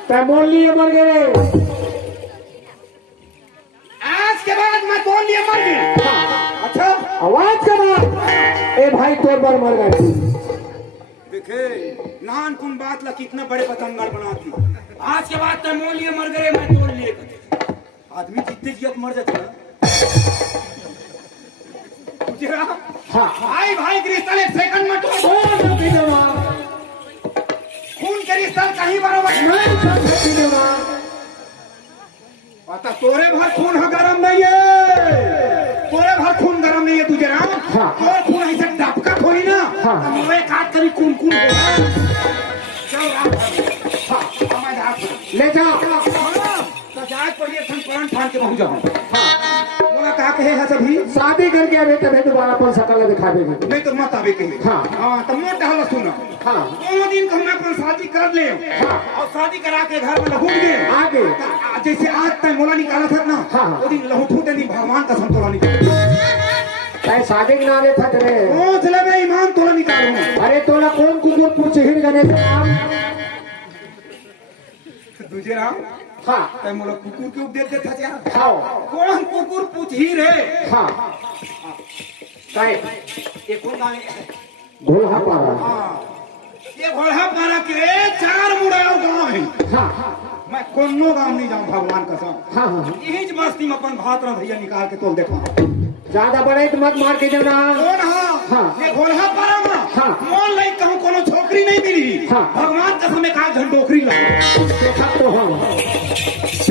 तैमोली मर गए आज के बाद मैं बोल लिया मर गया अच्छा आवाज के बाद ए भाई तोर पर मर गए देखे नान कुन बात ला कितना बड़े पतंगड़ बनाती आज के बाद तो मोल लिए मर गए मैं तोड़ लिए आदमी जितने जियत मर जाते ना तुझे रहा हाँ भाई भाई के रिश्ता एक सेकंड में तोड़ खून के रिश्ता कहीं बराबर पता तोरे भर खून है गरम नहीं है तोरे भर खून गरम नहीं है तुझे राम हाँ। तोर खून ऐसे टपका थोड़ी ना हाँ। मुझे काट करी खून खून चल राम हाँ हमारे हाथ ले जा तो जाए पड़िए प्राण फान के पहुंच जाओ बोला कहा कहे है सभी शादी करके अबे तबे दोबारा अपन सकल दिखा देंगे नहीं तो मत आवे के हाँ। हाँ तो मोटा हल सुना हाँ दो दिन को मैं अपन शादी कर ले हाँ। और शादी करा के घर में लहूट गए आगे जैसे आज तक मोला निकाला था ना हाँ। वो दिन लहूटू दिन भगवान का संतोला निकाला चाहे शादी के नारे था तेरे पहुंच ले मैं ईमान तोला निकालूंगा अरे तोला कौन कुछ पूछ हिर गने से नाम दूसरे राम हाँ तय मोला कुकुर के उपदेश देता जा खाओ कौन कुकुर पूछ ही रे हाँ काय ये कौन गाने घोलहा पारा हाँ ये घोड़ा पारा के 4 मुड़ाव गांव है हाँ मैं कोनो गांव नहीं जाऊं भगवान कसम हाँ हाँ यही ज बस्ती में अपन भात रह भैया निकाल के तोल देखो ज्यादा बड़े तो मत मार के देना कौन हाँ हाँ। ये घोड़ा पारा में हाँ। मोल नहीं कहूं कोनो छोकरी नहीं मिली हाँ। भगवान कसम एक आध झंडोकरी लगा देखा तो हाँ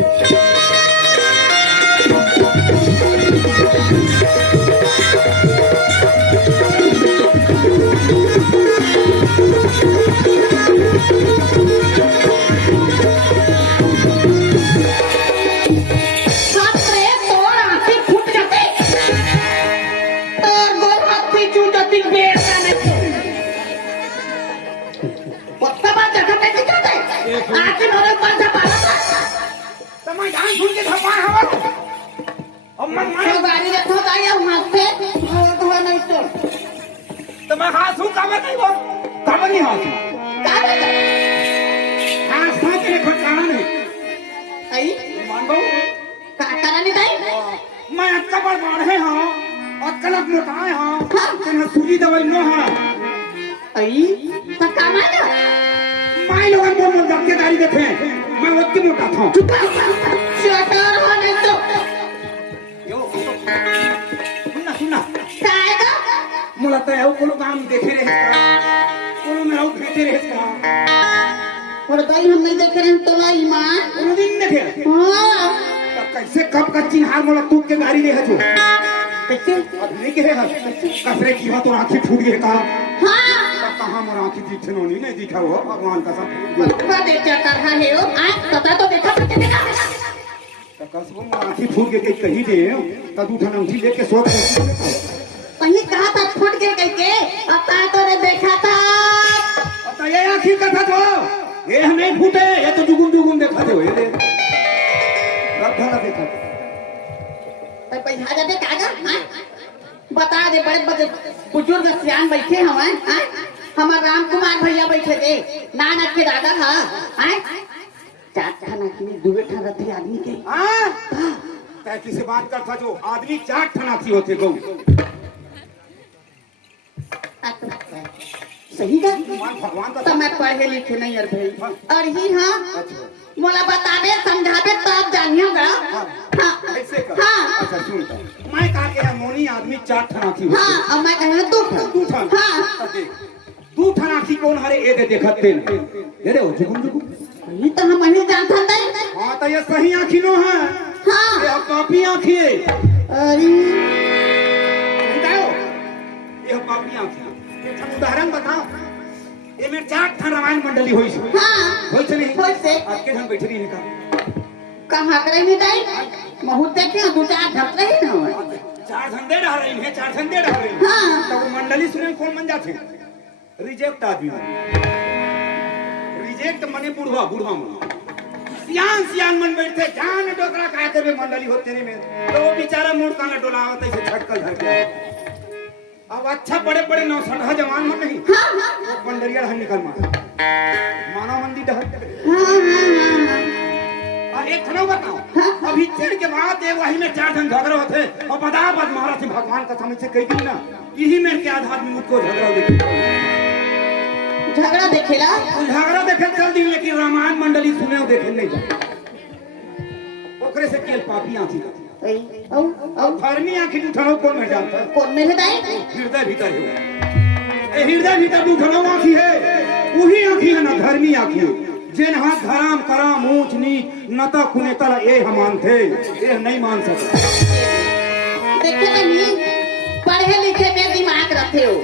बाप रे तोर आंखें फूट जाते तोर गोल हाथ पे चूर जाती बेर का नहीं पत्ता बात जगह पे जाते आंखें भरे पाछा पाला तो मैं जान सुन के धपा हवा अब मन तो गाड़ी रखो गाड़ी वहां से और तो नहीं तो मैं हाथ हूँ काबर नहीं वो काबर नहीं हाथ हाथ था तेरे खटकाना नहीं आई मान दो काटा नहीं दाई मैं अक्का पर बढ़े हाँ अक्कलक मोटाए हाँ तेना सूजी दवाई नो हाँ आई तो कामा ना मैं लोगन बोल बोल दब के गाड़ी देखे मैं उतनी मोटा था चटर हो नहीं तो यो सुनना सुनना काएगा मुला तो है वो लोग आम देखे रहे कोनो मेरा वो भेजे रहे का और दाई हम नहीं देख रहे हैं तो लाई मां कोनो दिन देखे हां तब कैसे कब का चिन्हार मोला तू के गाड़ी दे है जो कैसे अब नहीं कहे कसरे की तो आंखें फूट गए का हां कहाँ मोर आंखें दिखे नहीं दिखा हुआ भगवान का सब बता दे क्या कर रहा है वो आज पता तो देखा पता देखा कसबों में आंखें फूट गए कहीं दे तब उठा अंगूठी लेके सोच पहले कहा था फूट गए कह के पता तो रे देखा था पता ये आंखें का था तो ये नहीं फूटे ये तो जुगुन जुगुन देखा थे ये सब ढला देखा भाई पैसा जाते कागा हां बता दे बड़े बड़े बुजुर्ग सियान बैठे हवन हां हमार राम कुमार भैया बैठे थे नानक के दादा हां हां चार ठाना की दुबे ठाना थी आदमी के हाँ तै किसे बात करता जो आदमी 4 ठनासी होते गौ सही का भगवान का तो मैं पढ़े लिखे नहीं यार भाई और ही हाँ मोला बतावे समझावे तब जानिएगा हाँ ऐसे कर हाँ अच्छा सुन मैं कहा के मोनी आदमी 4 ठनासी होते हाँ और मैं कहा तू ठन हाँ तू ठनासी कौन हरे ए दे देखते न दे रे हो जुगुन जुगुन ये तो हम नहीं जानते नहीं हाँ तो ये सही आँखी नो है हाँ ये कापी आँखी है अरे ये कापी आँखी एक उदाहरण बताओ ये में 4 ठन रामायण मंडली होई से हाँ होई से नहीं होई से आज के जन बैठ रही है का कहाँ करे नहीं दाई बहुत देखे दो चार ढक रही ना 4 धंधे डाल रही है 4 धंधे डाल रही है हाँ तो मंडली सुने कौन मन जाते रिजेक्ट आदमी रिजेक्ट मने बुढ़वा बुढ़वा मन सियान मन बैठते जान डोकरा का करबे मंडली होते नहीं में तो वो बेचारा मूड का न डोलावत ऐसे झटकल धर के अब अच्छा बड़े बड़े 69 जवान मन नहीं वो पंडरिया हन निकल मानव मंदिर डहर और एक खनो बताओ अभी चढ़ के बाद एक वही में 4 जन झगड़ा होते और बदाबद महाराज भगवान का समझ से कही दिन ना यही में के आधार में मुझको झगड़ा देखे झगड़ा देखेला झगड़ा देखे चल दी लेकिन रामायण मंडली सुने और देखे नहीं जा ओकरे से केल पापी आंखी का और फरमी आंखी उठाओ कौन नहीं जानता कौन में दाई हृदय भीतर है हृदय भीतर उठाओ आंखी है वही आंखी है ना धर्मी आंखी है जिन हाथ धराम कराम ऊंच नीच नता कुनेता ए हम मानते ये नहीं मान सकते देखे नहीं पढ़े लिखे में दिमाग रखे हो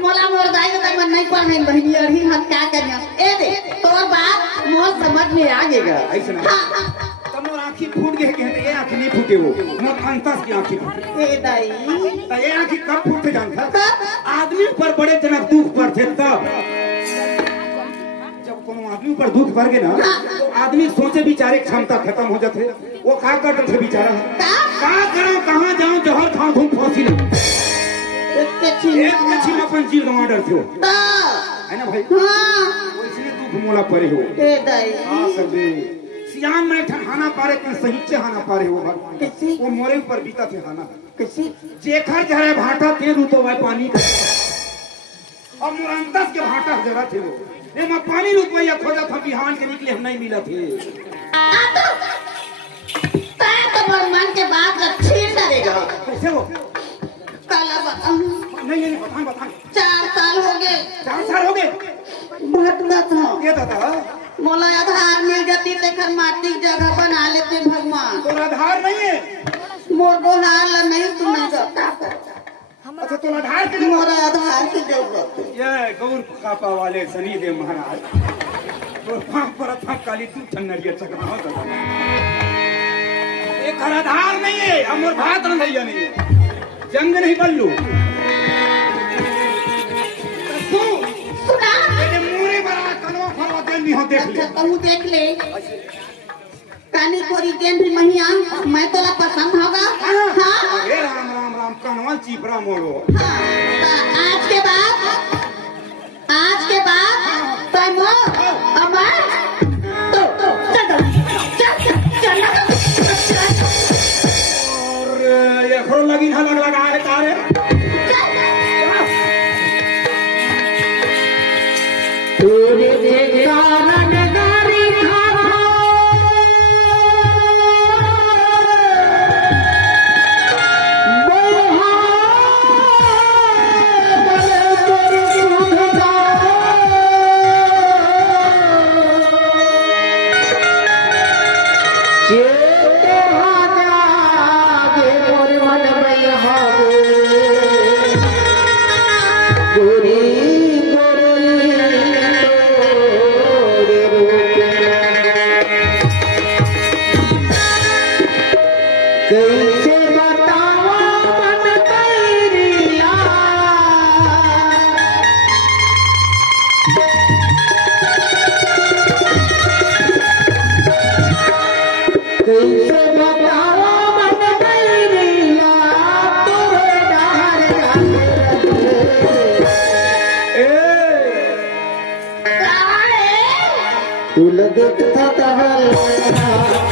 मोला मोर दाई तो मन नहीं पढ़े बहनी अड़ी हम क्या करिया ए दे तोर बात मोर समझ में आ गएगा ऐसे ना तब मोर आंखी फूट गए के ये आंखी नहीं फूटे वो मोर अंतस की आंखी फूटे ए दाई तो ये आंखी कब फूटते जानता आदमी पर बड़े जनक दुख पड़ते तब जब कोनो आदमी पर दुख पड़ गए ना तो आदमी सोचे बेचारे क्षमता खत्म हो जाते वो क्या करते थे बेचारा क्या करो कहाँ जाऊं जहर खाऊं घूम फांसी ले एक कछी अपन जीव गंवा डर थे है ना भाई वो इसलिए दुख मोला पड़े हो ए दाई हाँ सब सियान में ठहाना पारे के सही से हाना पारे हो भगवान वो मोरे ऊपर बीता थे हाना किसी जेखर जरा भाटा ते रूतो भाई पानी का और मुरंतस के भाटा जरा थे वो ये मैं पानी रुपया खोजा था बिहान के निकले हम नहीं मिला थे तो भगवान के बात छीन डालेगा कैसे हो काला बता नहीं बता 4 साल हो गए 4 साल हो गए भटका था ये दादा मोला आधार मिल जाती लेकर माटी जगह बना लेते भगवान तो आधार नहीं है मोर गोहार ला नहीं सुना जाता अच्छा तो आधार के मोर आधार की जरूरत ये गौर कापा वाले शनिदेव महाराज तो पर था काली तू ठन्नरिया चकना हो दादा एक आधार नहीं है हमर भात नहीं है जंग नहीं बल्लू सुना ये मोरे बड़ा कलवा फलवा देन भी हो देख ले अच्छा कहूँ देख ले कानी कोरी गेंद भी महिया मैं तोला पसंद होगा हाँ अरे राम राम राम कनवा चीपरा मोड़ो हाँ, आज के बाद तैमो अमर तो चल और ये खरो लगी ना लगा है तारे तूने देखा नगारी खाना कैसे बतावा मन तेरिया कैसे बतावा मन तेरिया तोरे डार तुल देखता तहर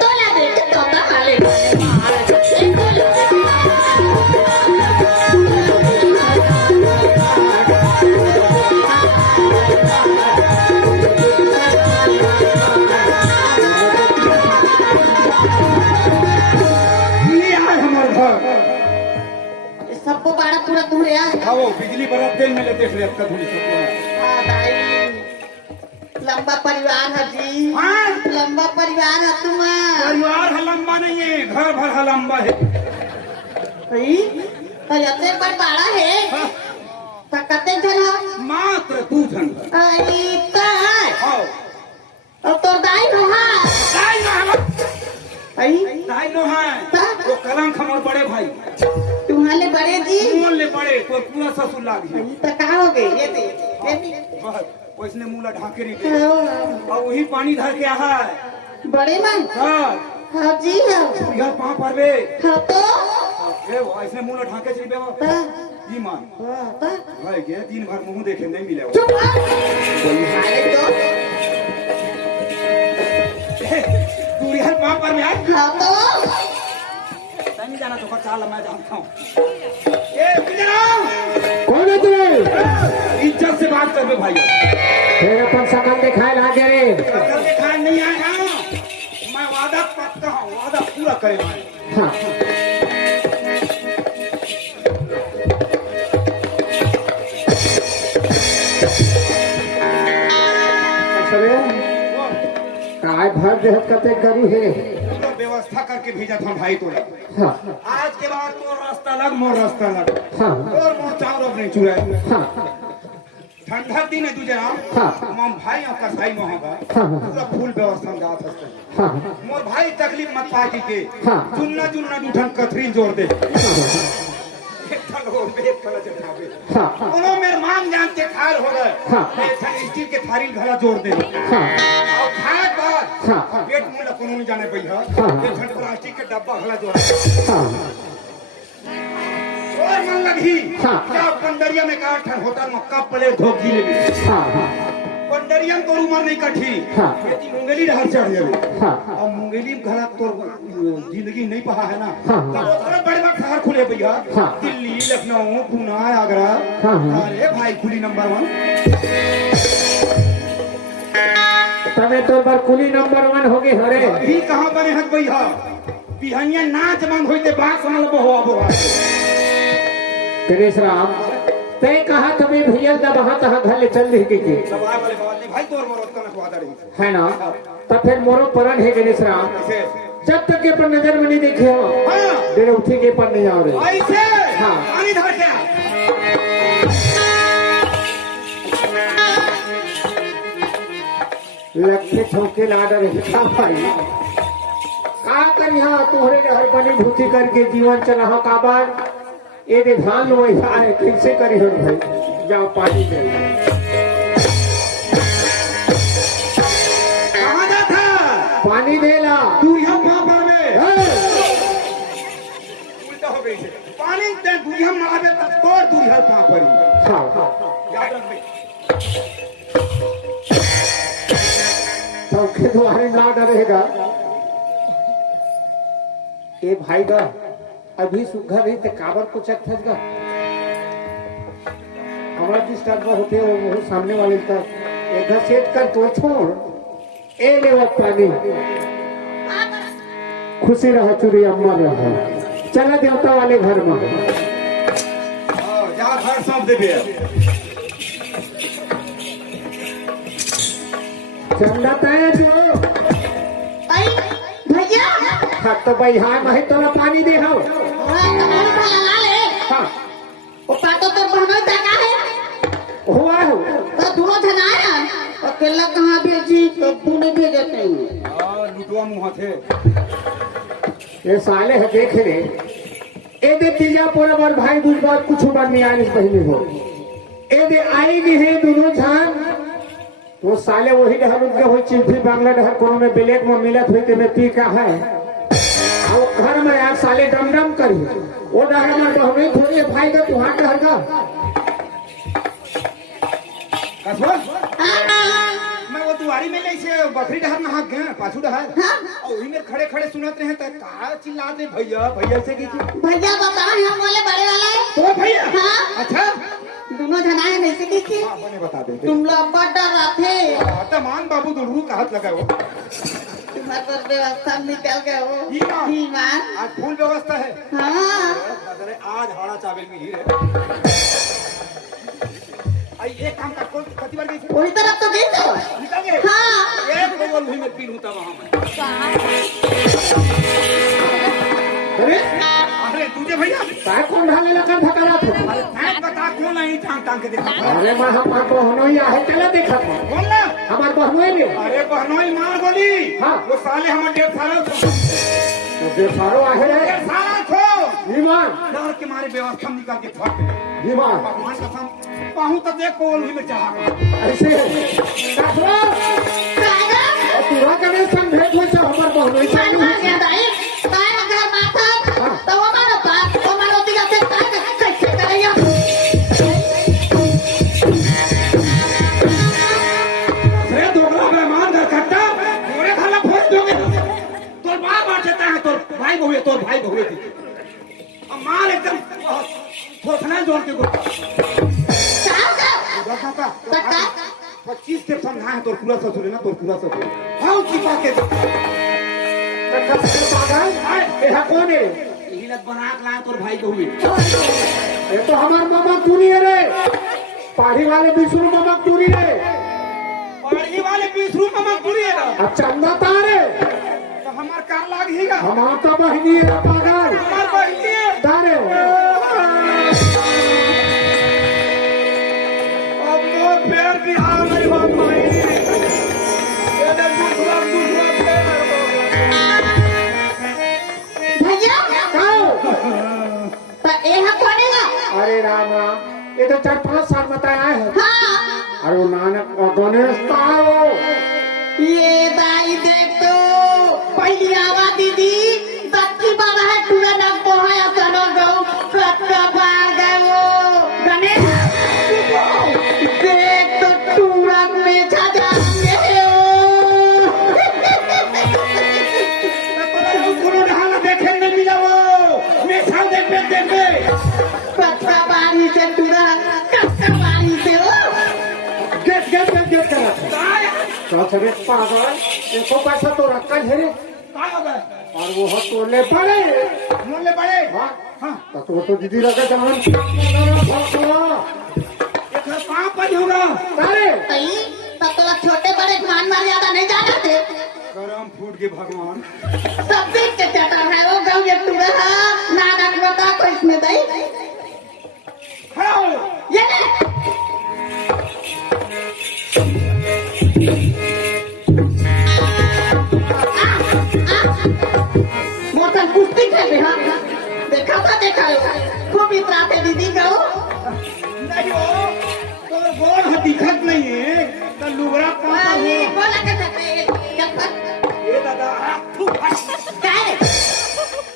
तोला देख तोता हाले ये आज हमारे घर सबको बड़ा पूरा दूर है आओ बिजली बरात दिन में लेते फिर आपका थोड़ी लंबा परिवार है जी हाँ? लंबा परिवार है तुम्हारा परिवार है लंबा नहीं है घर भर है लंबा है इतने पर बड़ा है तो कते जन है मात्र 2 जन अरे तो है आओ और तो दाई रहा दाई ना हम आई दाई नो है वो कलंक हमारे बड़े भाई तुम्हारे बड़े जी मोल ले बड़े तो पूरा ससुर लाग गया तो कहाँ हो गए ये बस उसने मुंह ढाके रही और वही पानी धर के आहा है बड़े मन हाँ हाँ जी हाँ इधर पाँव पर बे हाँ तो ऐसे मुंह ढाके चली बेवा हाँ, जी मान हाँ, भाई के दिन भर मुंह देखे नहीं मिले वो। चुप हाले तो तू इधर पाँव पर में आए हाँ तो नहीं जाना तो चाल मैं जानता हूँ ए बिजरा कौन है तू इज्जत से बात कर बे भाई फिर अपन सकल दिखाए लागे रे कल के खाए नहीं आया मैं वादा पक्का हूँ वादा पूरा करे भाई हाँ काय भर देहत कते करू है पूरा व्यवस्था करके भेजा था भाई तो हाँ आज के बाद तो रास्ता लग मोर रास्ता लग हाँ और मोर चारों अब नहीं चुराए हाँ ठंडा दिन है तुझे हाँ। मम भाई और कसाई मोहबा हाँ। पूरा फूल व्यवस्था में जात हस्ते हाँ मोर भाई तकलीफ मत पाई के हाँ। चुन्ना चुन्ना दूठन कथरीन जोड़ दे एक ठन हो एक ठन चढ़ावे हाँ उनो मेरे मांग जानते खार हो गए हाँ। एक ठन स्टील के थारी घड़ा जोड़ दे हाँ और खाए के बाद हाँ। पेट मुंह ला कोनो नहीं जाने पई है हाँ। एक ठन प्लास्टिक के डब्बा घड़ा जोड़ हाँ और मन लगी हाँ। क्या पंडरिया में का ठन होटल में कप प्लेट धोखी ले ली हाँ पंडरिया में तोर उमर नहीं कठी हाँ। यदि मुंगेली रहर चढ़ जावे हाँ और मुंगेली में घड़ा तोर जिंदगी नहीं पहा है ना हाँ। तब ओकरे बड़े बड़ शहर खुले भैया हाँ। दिल्ली लखनऊ पूना आगरा हाँ, हाँ। अरे भाई खुली नंबर 1 तमे तो पर कुली नंबर 1 हो गए हरे अभी कहाँ बने हक भैया बिहनिया नाच बंद होते बात समझ लो हो गणेश राम तय कहा तमे भैया दबहा तहा घर ले चल रही के सवाल वाले बात नहीं भाई तोर मोर का नखवादा रही है ना तब फिर मोरो परण है गणेश राम ऐसे जब तक के पर नजर में नहीं देखे हो हाँ देर उठी के पर नहीं आओ रहे ऐसे हाँ। पानी धर के आ। लक्ष्य ठोके लाडर हिखा भाई का कर यहाँ तोहरे घर बनी भूति करके जीवन चला हो काबार ये दे धान लो ऐसा है कैसे करी हो भाई जाओ पानी दे कहाँ जाता पानी देला तू यहाँ कहाँ पर में हे! उल्टा हो गई से पानी दे दूरिया मारे तब तोड़ दूरिया कहाँ पर हाँ हाँ याद रख बे तो के तुम्हारे ना डरेगा ए भाई गा अभी सुघा रही ते काबर को चक थस गा हमारा डिस्टर्ब होते हो वो सामने वाले तक एक सेट कर तो छोड़ ए ले वो पानी खुशी रहो चुरी अम्मा रहो चला देवता वाले घर में जा घर सौंप दे बे चंदा ताया जो आई भैया हाँ तो भाई हाँ मैं तो पानी दे हो तुम्हारे को लगा ले हाँ वो पाटो तो बहनों जगह है हुआ हो तो दोनों जगह है अकेला कहाँ भेजी तो पुणे भेजते हैं फोटो मुँह थे ये साले है देख ले ए दे तीजा पूरा बार भाई दूज बार कुछ बार नहीं आने से पहले हो ए दे आई भी है दोनों जान वो साले वही डहर उनके हो चिट्ठी बांग्ला डहर कोनो में ब्लैक में मिलत हुई ते में पी का है और घर में यार साले डम डम करी वो डहर में तो हमें थोड़ी भाई का तुहार डहर का कसवा मैं वो दुआरी में ले से बकरी डहर नहा गए पाछू डहर और वही में खड़े खड़े सुनत रहे त का चिल्लाते भैया भैया से की भैया बताओ हम बोले बड़े वाला है तो भैया हाँ? अच्छा दोनों जनाए कैसे की थी हाँ बने बता दे तुम लोग बड़ा डरा थे तमान बाबू दुलरू का हाथ लगा वो तुम्हारे पर व्यवस्था निकल गए हो ईमान। ईमान। आज फुल व्यवस्था है हाँ अरे आज हाड़ा चावल में ही है आई एक काम कर कौन कति बार गई वही तरफ तो गई तो निकल गए हाँ एक बोल हुई मैं पीन होता वहां में अरे अरे तुझे भैया काय कौन ढाले लगा धकला था मैं बता कौन आई टांग टांग के देखा अरे मैं हमार बहनों ही आहे चला देखा था बोल ना हमार बहनों ही अरे बहनोई मार बोली हाँ। वो साले हमारे 1.5 साल तो बेसारो आहे रे 1.5 साल खो जीवन डर के मारे व्यवस्था में निकाल के फट जीवन भगवान कसम पाहू तो देख कोल हुई में चढ़ा ऐसे कासवा और तू कने समझे कोई से हमार बहनों ही ईमान आ गया दाई काय अगर माथा तो वो मानो बात वो मानो दिया से काय कैसे करेगा अरे दोगला मेहमान घर कट्टा पूरे खाला फोड़ दोगे तोर बाप बाटता है तोर भाई बहु है अब मार एकदम ठोसना जोड़ के गो बता 25 स्टेप समझा है तोर पूरा ससुर है ना तोर पूरा ससुर हां चिपा के पागल ये कौन है यही लग बना के लाया तोर भाई बहु ये तो हमार मामा टूरी है रे पहाड़ी वाले विष्णु मामा टूरी रे और ये वाले 20 रुपए में पूरी है ना अब चंदा तारे तो हमार कार लाग हीगा हमार तो बहनी है पागल हमार बहनी है तारे अब वो पैर भी आ मेरी बाप माई ये दूसरा पैर भैया आओ तो ये कोनेगा अरे राम राम ये तो 4-5 साल बताया है हाँ अरे वो नानक और गणेश का वो ये दाई देख तो पहली आवा दीदी दक्की बाबा है टूरा ना पोहा करो गो कटका बार गए वो गणेश देख तो टूरा में छाजा के कोनो ढाला देखे नहीं मिला वो मैं सब देख कटका बारी से टूरा कटका बारी से वो गेट करा तो सभी पागल इसको पैसा तो रखा है रे और वो हाथ तोड़ने पड़े मोले बड़े हाँ तो तो दीदी लगा जान एक पांव पर होगा अरे तई तब तो छोटे बड़े मान मर्यादा नहीं जाना थे गरम फूट के भगवान सब देख के चटा है वो गाँव के टूरा नानक बता को इसमें दई हाँ ये ले मोटर कुश्ती खेल रहे हैं देखा खूब इतना पे दीदी गो नहीं हो तो गोल दिखत नहीं है तो लुगरा पाता हो बोला के ये दादा काय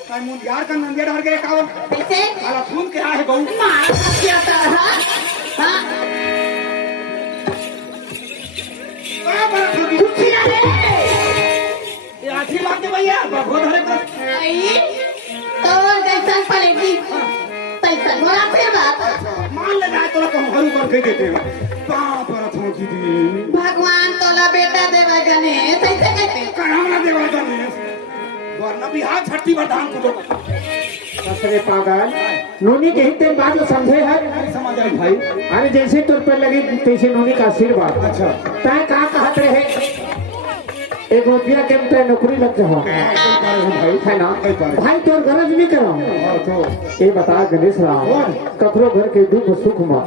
काय मुंड यार का नंदिया डर गए काव कैसे आला खून के है बहु मार क्या कर हां का बड़ा खुदी कुछ ना रे ये आठी बात के भैया बाबू धरे कर आई तो जैसा पड़ेगी तैसा बोला फिर बात मान ले जाए तो कम हरू कर के देते पांव पर थो दीदी भगवान तोला बेटा देवा गणेश ऐसे कहते कराम ना देवा गणेश वरना बिहार छठी वरदान को दो असरे पागल नोनी के हित बात समझे है नहीं समझ आई भाई अरे जैसे तुर पर लगी तैसे नोनी का आशीर्वाद अच्छा तय कहा कहत रहे एक रुपया के तो नौकरी लग जा भाई है ना भाई तोर गरज नहीं करो ये बता गणेश राम ककरो घर के दुख सुख में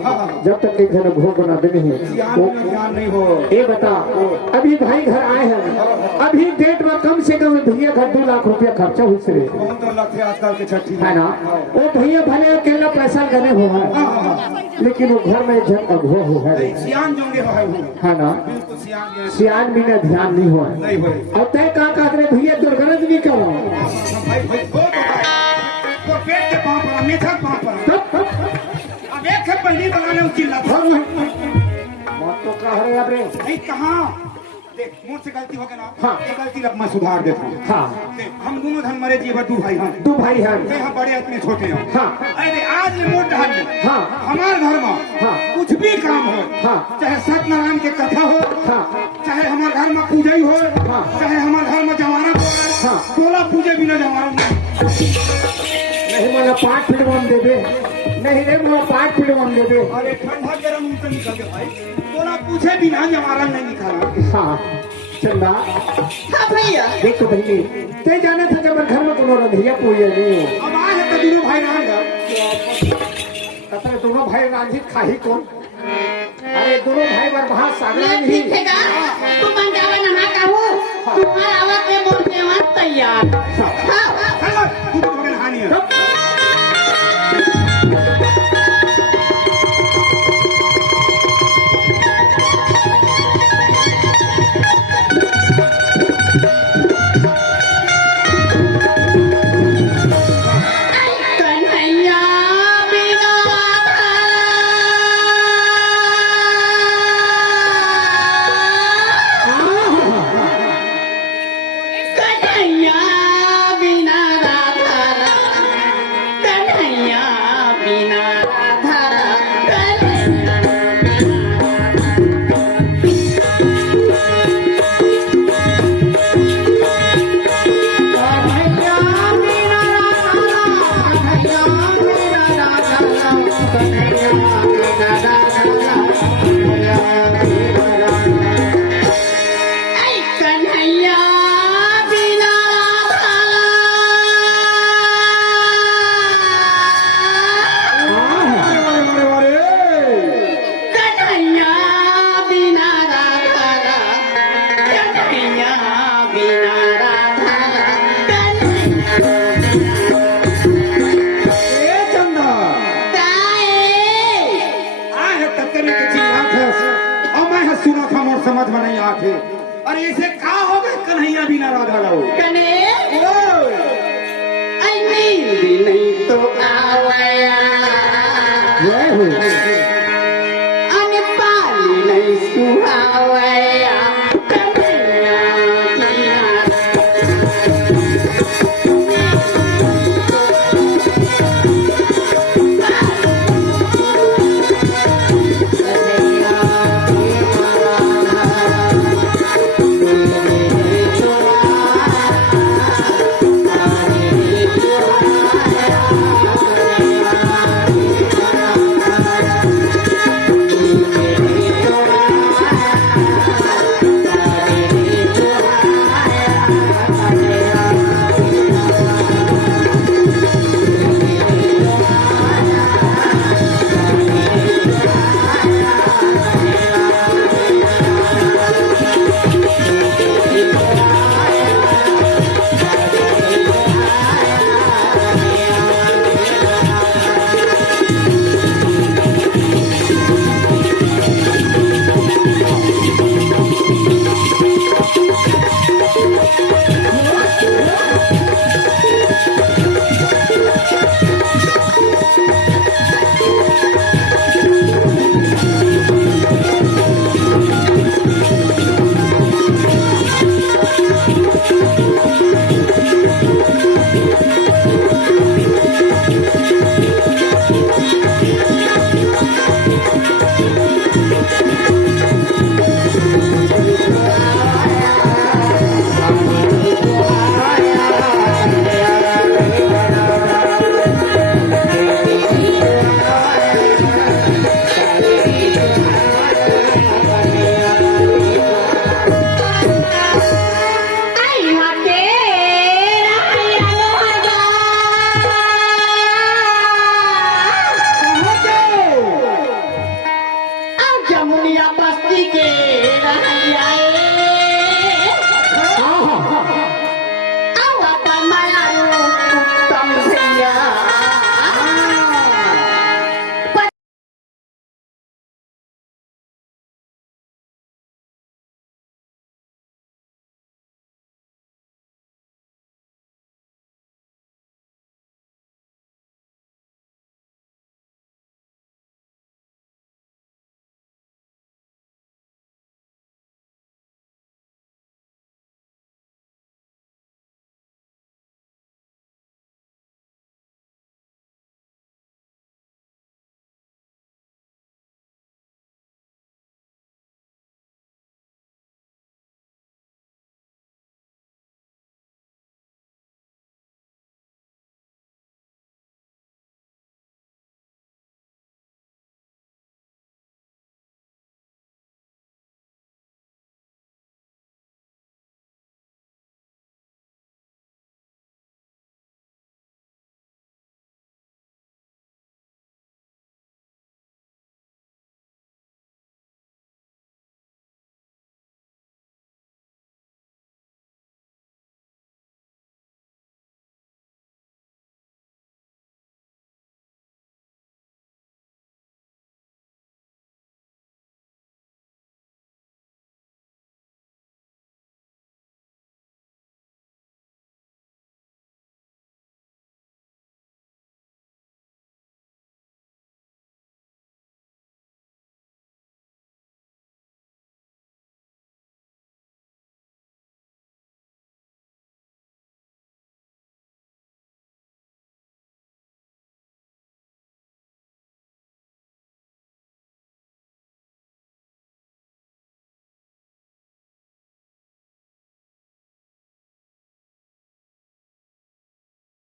जब तक एक जन भोग बना दे नहीं ज्ञान नहीं हो ये बता अभी भाई घर आए हैं अभी डेट में कम से कम भैया घर 2 लाख रुपया खर्चा हुई से बहुत लग थे आजकल के छठी है ना वो भैया भले अकेला पैसा गने हो है लेकिन वो घर में जन अगुआ हो है सियान जोंगे है ना बिल्कुल सियान सियान भी ना ध्यान नहीं हो नहीं होए और तय का कहते भैया दुर्गरज नहीं करो भाई भाई बहुत होता है तो पेट के पांव पर मीठा पांव पर अब एक से पंडी बनाने उसकी लत मौत तो कह रहे अब रे नहीं कहां देख मुझसे गलती हो गई ना हाँ। ये गलती अब मैं सुधार देता हूं हाँ देख हम दोनों धन मरे जीवन 2 भाई हैं 2 भाई हैं ये हम बड़े इतने छोटे हैं हाँ अरे आज ले मोट ढाल हाँ हमारे घर में हाँ। कुछ भी काम हो हाँ। चाहे सत्यनारायण के कथा हो हाँ चाहे हमारे घर में पूजा ही हो हाँ। चाहे हमारे घर में जवाना हो हाँ। तोला पूजे बिना जवाना नहीं नहीं माना 5 फीट में दे दे नहीं रे माना 5 फीट में दे दे अरे ठंडा गरम उनसे निकल गया भाई तोला पूछे बिना जवाना नहीं निकाला हाँ चंदा हाँ भैया देख तो भैया ते जाने था जब घर में कोनो रंधिया पूजा नहीं हो अब आए तो दोनों भाई रहेंगे कतरे दोनों भाई रांझी खाही कौन अरे दोनों भाई बार वहां सागरा मैं नहीं ठीक है का तू बन जावे ना हाँ कहूँ तुम्हारा आवाज में बोलते हैं तैयार हाँ चलो तू तो मगन हानि है कन्हैया बिना कन्हैया बिना राधा कन्हैया बिना राधा कन्हैया बिना कन्हैया बिना राधा कन्हैया बिना राधा ए चंदा आए है तकने के चिल्लात है और मैं है सुना था मोर समझ में नहीं आते अरे इसे का हो गए कन्हैया बिना राधा रहो कने ओए आई नींद नहीं तो आवे